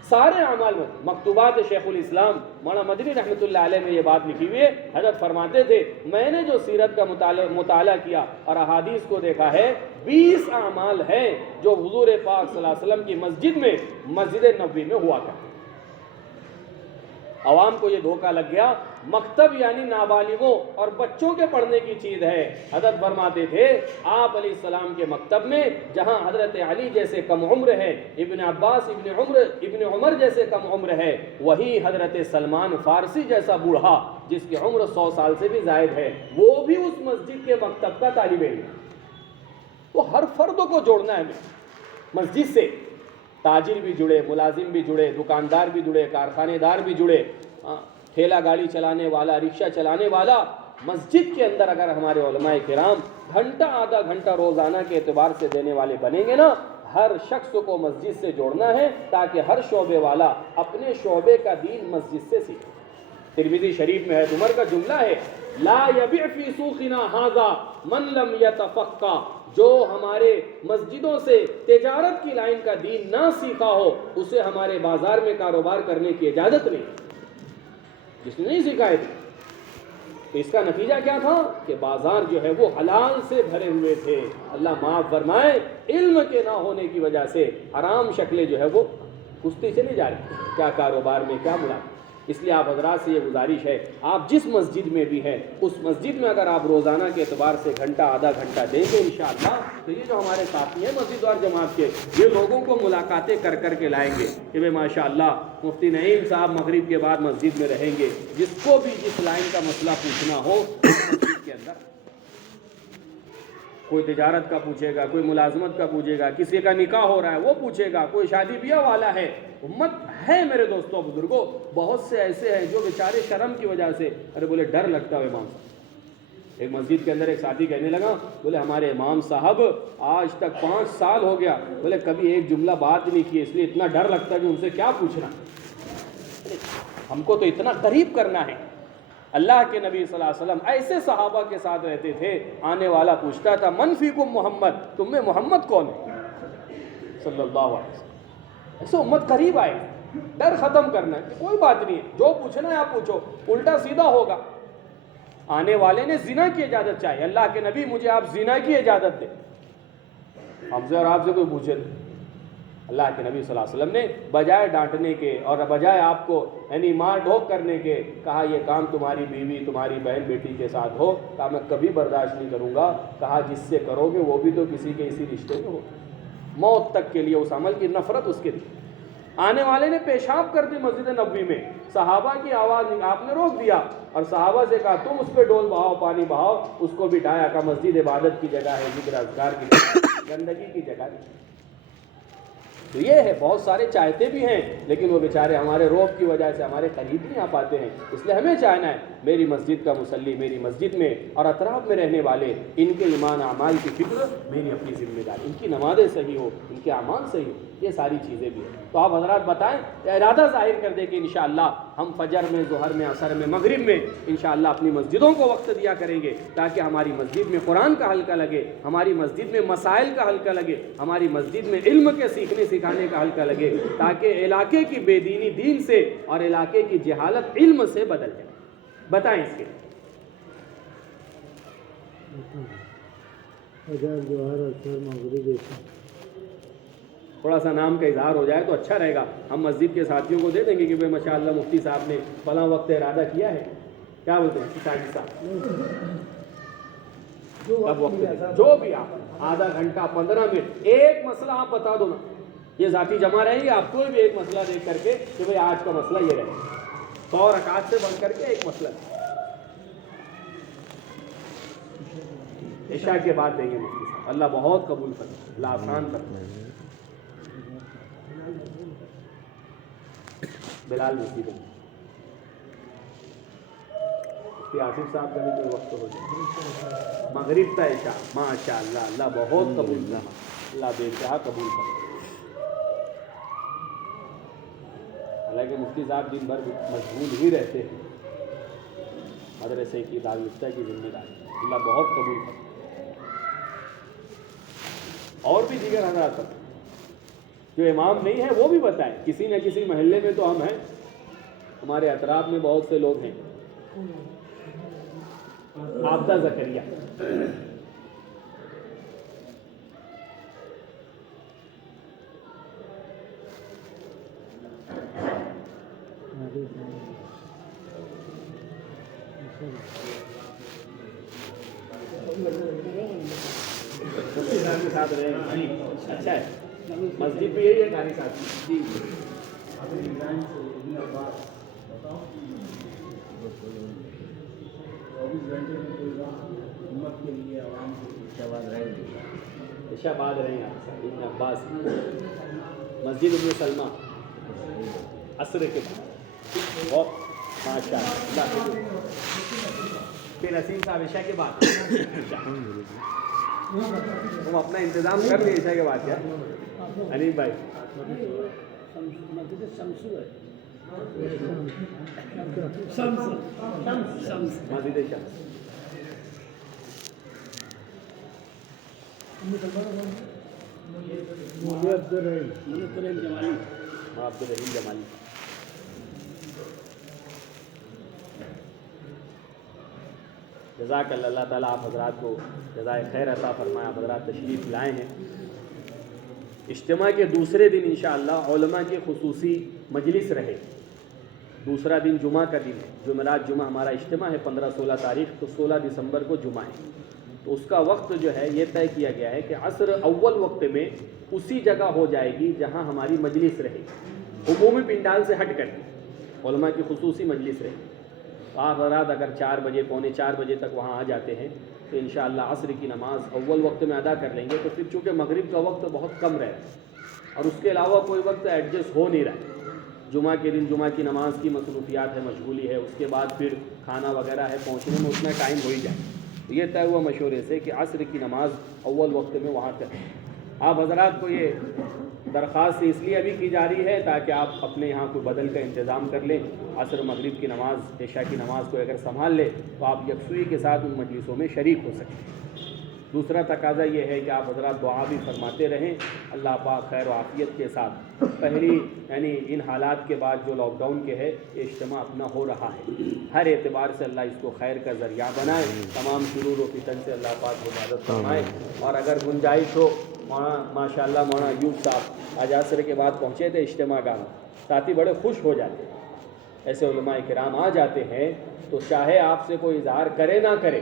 سارے اعمال میں مکتوبات شیخ الاسلام مولانا مدنی رحمۃ اللہ علیہ میں یہ بات لکھی ہوئی ہے۔ حضرت فرماتے تھے میں نے جو سیرت کا مطالعہ کیا اور احادیث کو دیکھا ہے، 20 اعمال ہیں جو حضور پاک صلی اللہ علیہ وسلم کی مسجد میں مسجد نبوی میں ہوا کرتے۔ عوام کو یہ دھوکہ لگ گیا مکتب یعنی نابالغوں اور بچوں کے پڑھنے کی چیز ہے۔ حضرت فرماتے تھے آپ علیہ السلام کے مکتب میں جہاں حضرت علی جیسے کم عمر ہے، ابن عباس ابن عمر جیسے کم عمر ہے، وہی حضرت سلمان فارسی جیسا بوڑھا جس کی عمر 100 سال سے بھی زائد ہے، وہ بھی اس مسجد کے مکتب کا طالب علم ہے۔ وہ ہر فرد کو جوڑنا ہے ہمیں مسجد سے، تاجر بھی جڑے، ملازم بھی جڑے، دکاندار بھی جڑے، کارخانے دار بھی جڑے، ٹھیلا گاڑی چلانے والا، رکشہ چلانے والا۔ مسجد کے اندر اگر ہمارے علماء کرام گھنٹہ آدھا گھنٹہ روزانہ کے اعتبار سے دینے والے بنیں گے نا، ہر شخص کو مسجد سے جوڑنا ہے تاکہ ہر شعبے والا اپنے شعبے کا دین مسجد سے سیکھے۔ ترمذی شریف میں ہے عمر کا جملہ ہے لا یبیع فی سوقنا ھذا من لم یتفقہ، جو ہمارے مسجدوں سے تجارت کی لائن کا دین نہ سیکھا ہو اسے ہمارے بازار میں کاروبار کرنے کی اجازت نہیں۔ جس نے نہیں سیکھا ہے تو اس کا نتیجہ کیا تھا کہ بازار جو ہے وہ حلال سے بھرے ہوئے تھے۔ اللہ معاف فرمائے، علم کے نہ ہونے کی وجہ سے حرام شکلیں جو ہے وہ کشتی چلی جا رہی، کیا کاروبار میں کیا ملازمت۔ اس لیے آپ حضرات سے یہ گزارش ہے آپ جس مسجد میں بھی ہیں اس مسجد میں اگر آپ روزانہ کے اعتبار سے گھنٹہ آدھا گھنٹہ دیں گے انشاءاللہ تو یہ جو ہمارے ساتھی ہیں مسجد اور جماعت کے، یہ لوگوں کو ملاقاتیں کر کے لائیں گے کہ بھئی ماشاءاللہ مفتی نعیم صاحب مغرب کے بعد مسجد میں رہیں گے، جس کو بھی جس لائن کا مسئلہ پوچھنا ہو مسجد کے اندر، کوئی تجارت کا پوچھے گا، کوئی ملازمت کا پوچھے گا، کسی کا نکاح ہو رہا ہے وہ پوچھے گا، کوئی شادی بیاہ والا ہے۔ امت ہے میرے دوستوں بزرگوں، بہت سے ایسے ہیں جو بیچارے شرم کی وجہ سے ارے بولے ڈر لگتا ہے امام صاحب۔ ایک مسجد کے اندر ایک ساتھی کہنے لگا، بولے ہمارے امام صاحب آج تک 5 سال ہو گیا، بولے کبھی ایک جملہ بات نہیں کی، اس لیے اتنا ڈر لگتا ہے کہ ان سے کیا پوچھنا۔ ہم کو تو اتنا قریب کرنا ہے۔ اللہ کے نبی صلی اللہ علیہ وسلم ایسے صحابہ کے ساتھ رہتے تھے، آنے والا پوچھتا تھا من فیکم محمد، تم میں محمد کون ہے صلی اللہ علیہ وسلم۔ ایسے امت قریب آئے، ڈر ختم کرنا ہے، کوئی بات نہیں ہے، جو پوچھنا ہے آپ پوچھو، الٹا سیدھا ہوگا۔ آنے والے نے زنا کی اجازت چاہیے، اللہ کے نبی مجھے آپ زنا کی اجازت دیں، ہم سے اور آپ سے کوئی پوچھے نہیں۔ اللہ کے نبی صلی اللہ علیہ وسلم نے بجائے ڈانٹنے کے اور بجائے آپ کو یعنی مار ڈھوک کرنے کے کہا یہ کام تمہاری بیوی تمہاری بہن بیٹی کے ساتھ ہو، کہا میں کبھی برداشت نہیں کروں گا، کہا جس سے کرو گے وہ بھی تو کسی کے اسی رشتے میں ہو، موت تک کے لیے اس عمل کی نفرت اس کے لیے۔ آنے والے نے پیشاب کر دی مسجد نبوی میں، صحابہ کی آواز آپ نے روک دیا اور صحابہ سے کہا تم اس پہ ڈول بہاؤ، پانی بہاؤ، اس کو بٹھایا، کہا مسجد عبادت کی جگہ ہے، ذکر اذکار کی جگہ، گندگی کی جگہ نہیں۔ تو یہ ہے، بہت سارے چاہتے بھی ہیں لیکن وہ بیچارے ہمارے روب کی وجہ سے ہمارے قریب نہیں آ پاتے ہیں. اس لیے ہمیں چاہنا ہے میری مسجد کا مصلی، میری مسجد میں اور اطراف میں رہنے والے، ان کے ایمان اعمال کی فکر میری اپنی ذمہ داری، ان کی نمازیں صحیح ہو، ان کے اعمال صحیح ہو، یہ ساری چیزیں بھی ہیں. تو آپ حضرات بتائیں، ارادہ ظاہر کر دیں کہ انشاءاللہ ہم فجر میں، ظہر میں، عصر میں، مغرب میں انشاءاللہ اپنی مسجدوں کو وقت دیا کریں گے تاکہ ہماری مسجد میں قرآن کا حلقہ لگے، ہماری مسجد میں مسائل کا حلقہ لگے، ہماری مسجد میں علم کے سیکھنے سکھانے کا حلقہ لگے، تاکہ علاقے کی بے دینی دین سے اور علاقے کی جہالت علم سے بدل جائے. بتائیں اس کے تھوڑا سا نام کا اظہار ہو جائے تو اچھا رہے گا. ہم مسجد کے ساتھیوں کو دے دیں گے کہ بھائی ماشاءاللہ مفتی صاحب نے فلاں وقت ارادہ کیا ہے. کیا بولتے ہیں ساجد صاحب؟ اب وقت جو بھی آپ آدھا گھنٹہ 15 منٹ ایک مسئلہ آپ بتا دو نا. یہ ذاتی جمع رہیں گے، آپ کوئی بھی ایک مسئلہ دیکھ کر کے کہ بھائی آج کا مسئلہ یہ رہے. 100 رکعات سے بڑھ کر کے ایک مسئلہ عشاء کے بعد دیں گے مفتی صاحب. اللہ بہت قبول کرے، اللہ آسان کرے. بلال مفتی دیں مفتی آصف صاحب کا بھی کوئی وقت ہو جائے. مغرب تا عشاء ماشاء اللہ، اللہ بہت قبول کرے، اللہ بے انتہا قبول کرے. حالانکہ مفتی صاحب دن بھر مشغول ہی رہتے ہیں، مدرسے کی دارالفتہ کی ذمہ داری، اللہ بہت قبول کرے. اور بھی دیگر حضرات جو امام نہیں ہے وہ بھی بتائیں. کسی نہ کسی محلے میں تو ہم ہیں، ہمارے اطراف میں بہت سے لوگ ہیں. عابدہ زکریا مفتی صاحب کے ساتھ رہے ہیں جی، اچھا ہے. مسجد بھی یہی ہے قاری صاحب جی. عشاء بعد رہے ہیں ابن عباس مسجد ابن سلمہ عصر کے بعد. بہت ماشاء اللہ. پھر نسیم صاحب عشاء کے بعد تم اپنا انتظام کر لیں عشاء کے بعد. کیا حنیف بھائی مسجد شمس عبدالرحیم جمالی. جزاک اللہ تعالیٰ آپ حضرات کو جزائے خیر عطا فرمائے. آپ حضرات تشریف لائے ہیں. اجتماع کے دوسرے دن انشاءاللہ علماء کی خصوصی مجلس رہے. دوسرا دن جمعہ کا دن ہے، جمعرات جمعہ ہمارا اجتماع ہے 15-16 تاریخ، تو 16 دسمبر کو جمعہ ہے. تو اس کا وقت جو ہے یہ طے کیا گیا ہے کہ عصر اول وقت میں اسی جگہ ہو جائے گی جہاں ہماری مجلس رہے، عمومی پنڈال سے ہٹ کر علماء کی خصوصی مجلس رہے. آپ حضرات اگر 4 بجے 3:45 بجے تک وہاں آ جاتے ہیں تو انشاءاللہ عصر کی نماز اول وقت میں ادا کر لیں گے. تو پھر چونکہ مغرب کا وقت بہت کم رہتا ہے اور اس کے علاوہ کوئی وقت ایڈجسٹ ہو نہیں رہا ہے. جمعہ کے دن جمعہ کی نماز کی مصروفیات ہے، مشغولی ہے، اس کے بعد پھر کھانا وغیرہ ہے، پہنچنے میں اتنا ٹائم ہو ہی جائے. یہ طے ہوا مشورے سے کہ عصر کی نماز اول وقت میں وہاں کریں. آپ حضرات کو یہ درخواست اس لیے ابھی کی جا رہی ہے تاکہ آپ اپنے یہاں کوئی بدل کا انتظام کر لیں. عصر مغرب کی نماز، عشاء کی نماز کو اگر سنبھال لے تو آپ یکسوئی کے ساتھ ان مجلسوں میں شریک ہو سکیں. دوسرا تقاضا یہ ہے کہ آپ حضرات دعا بھی فرماتے رہیں. اللہ پاک خیر و عافیت کے ساتھ پہلی یعنی ان حالات کے بعد جو لاک ڈاؤن کے ہے یہ اجتماع اپنا ہو رہا ہے، ہر اعتبار سے اللہ اس کو خیر کا ذریعہ بنائے. تمام شرور و فتن سے اللہ پاک حفاظت فرمائے. اور اگر گنجائش ہو، ماشاء اللہ مولانا ایوب صاحب آج عصر کے بعد پہنچے تھے اجتماع گاہ، ساتھی بڑے خوش ہو جاتے ہیں. ایسے علماء کرام آ جاتے ہیں تو چاہے آپ سے کوئی اظہار کرے نہ کرے،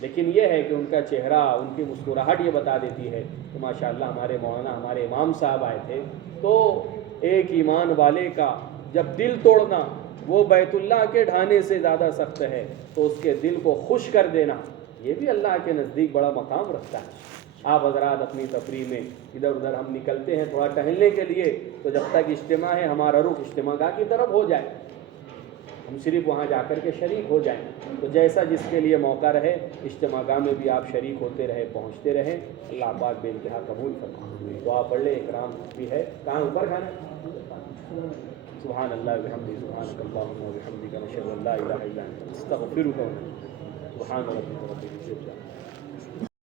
لیکن یہ ہے کہ ان کا چہرہ، ان کی مسکراہٹ یہ بتا دیتی ہے. تو ماشاءاللہ ہمارے مولانا، ہمارے امام صاحب آئے تھے تو ایک ایمان والے کا جب دل توڑنا وہ بیت اللہ کے ڈھانے سے زیادہ سخت ہے، تو اس کے دل کو خوش کر دینا یہ بھی اللہ کے نزدیک بڑا مقام رکھتا ہے. آپ حضرات اپنی تفریح میں ادھر ادھر ہم نکلتے ہیں تھوڑا ٹہلنے کے لیے، تو جب تک اجتماع ہے ہمارا رخ اجتماع گاہ کی طرف ہو جائے، ہم صرف وہاں جا کر کے شریک ہو جائیں۔ تو جیسا جس کے لیے موقع رہے اجتماع گاہ میں بھی آپ شریک ہوتے رہے، پہنچتے رہیں۔ اللہ پاک بے انتہا قبول فرمائے۔ دعا پڑھ لیں، اکرام بھی ہے، کہاں اوپر کھانا؟ سبحان اللہ وبحمدہ، سبحانک اللہم وبحمدک، نشہد ان لا الہ الا انت، نستغفرک، سبحان ربک رب العزۃ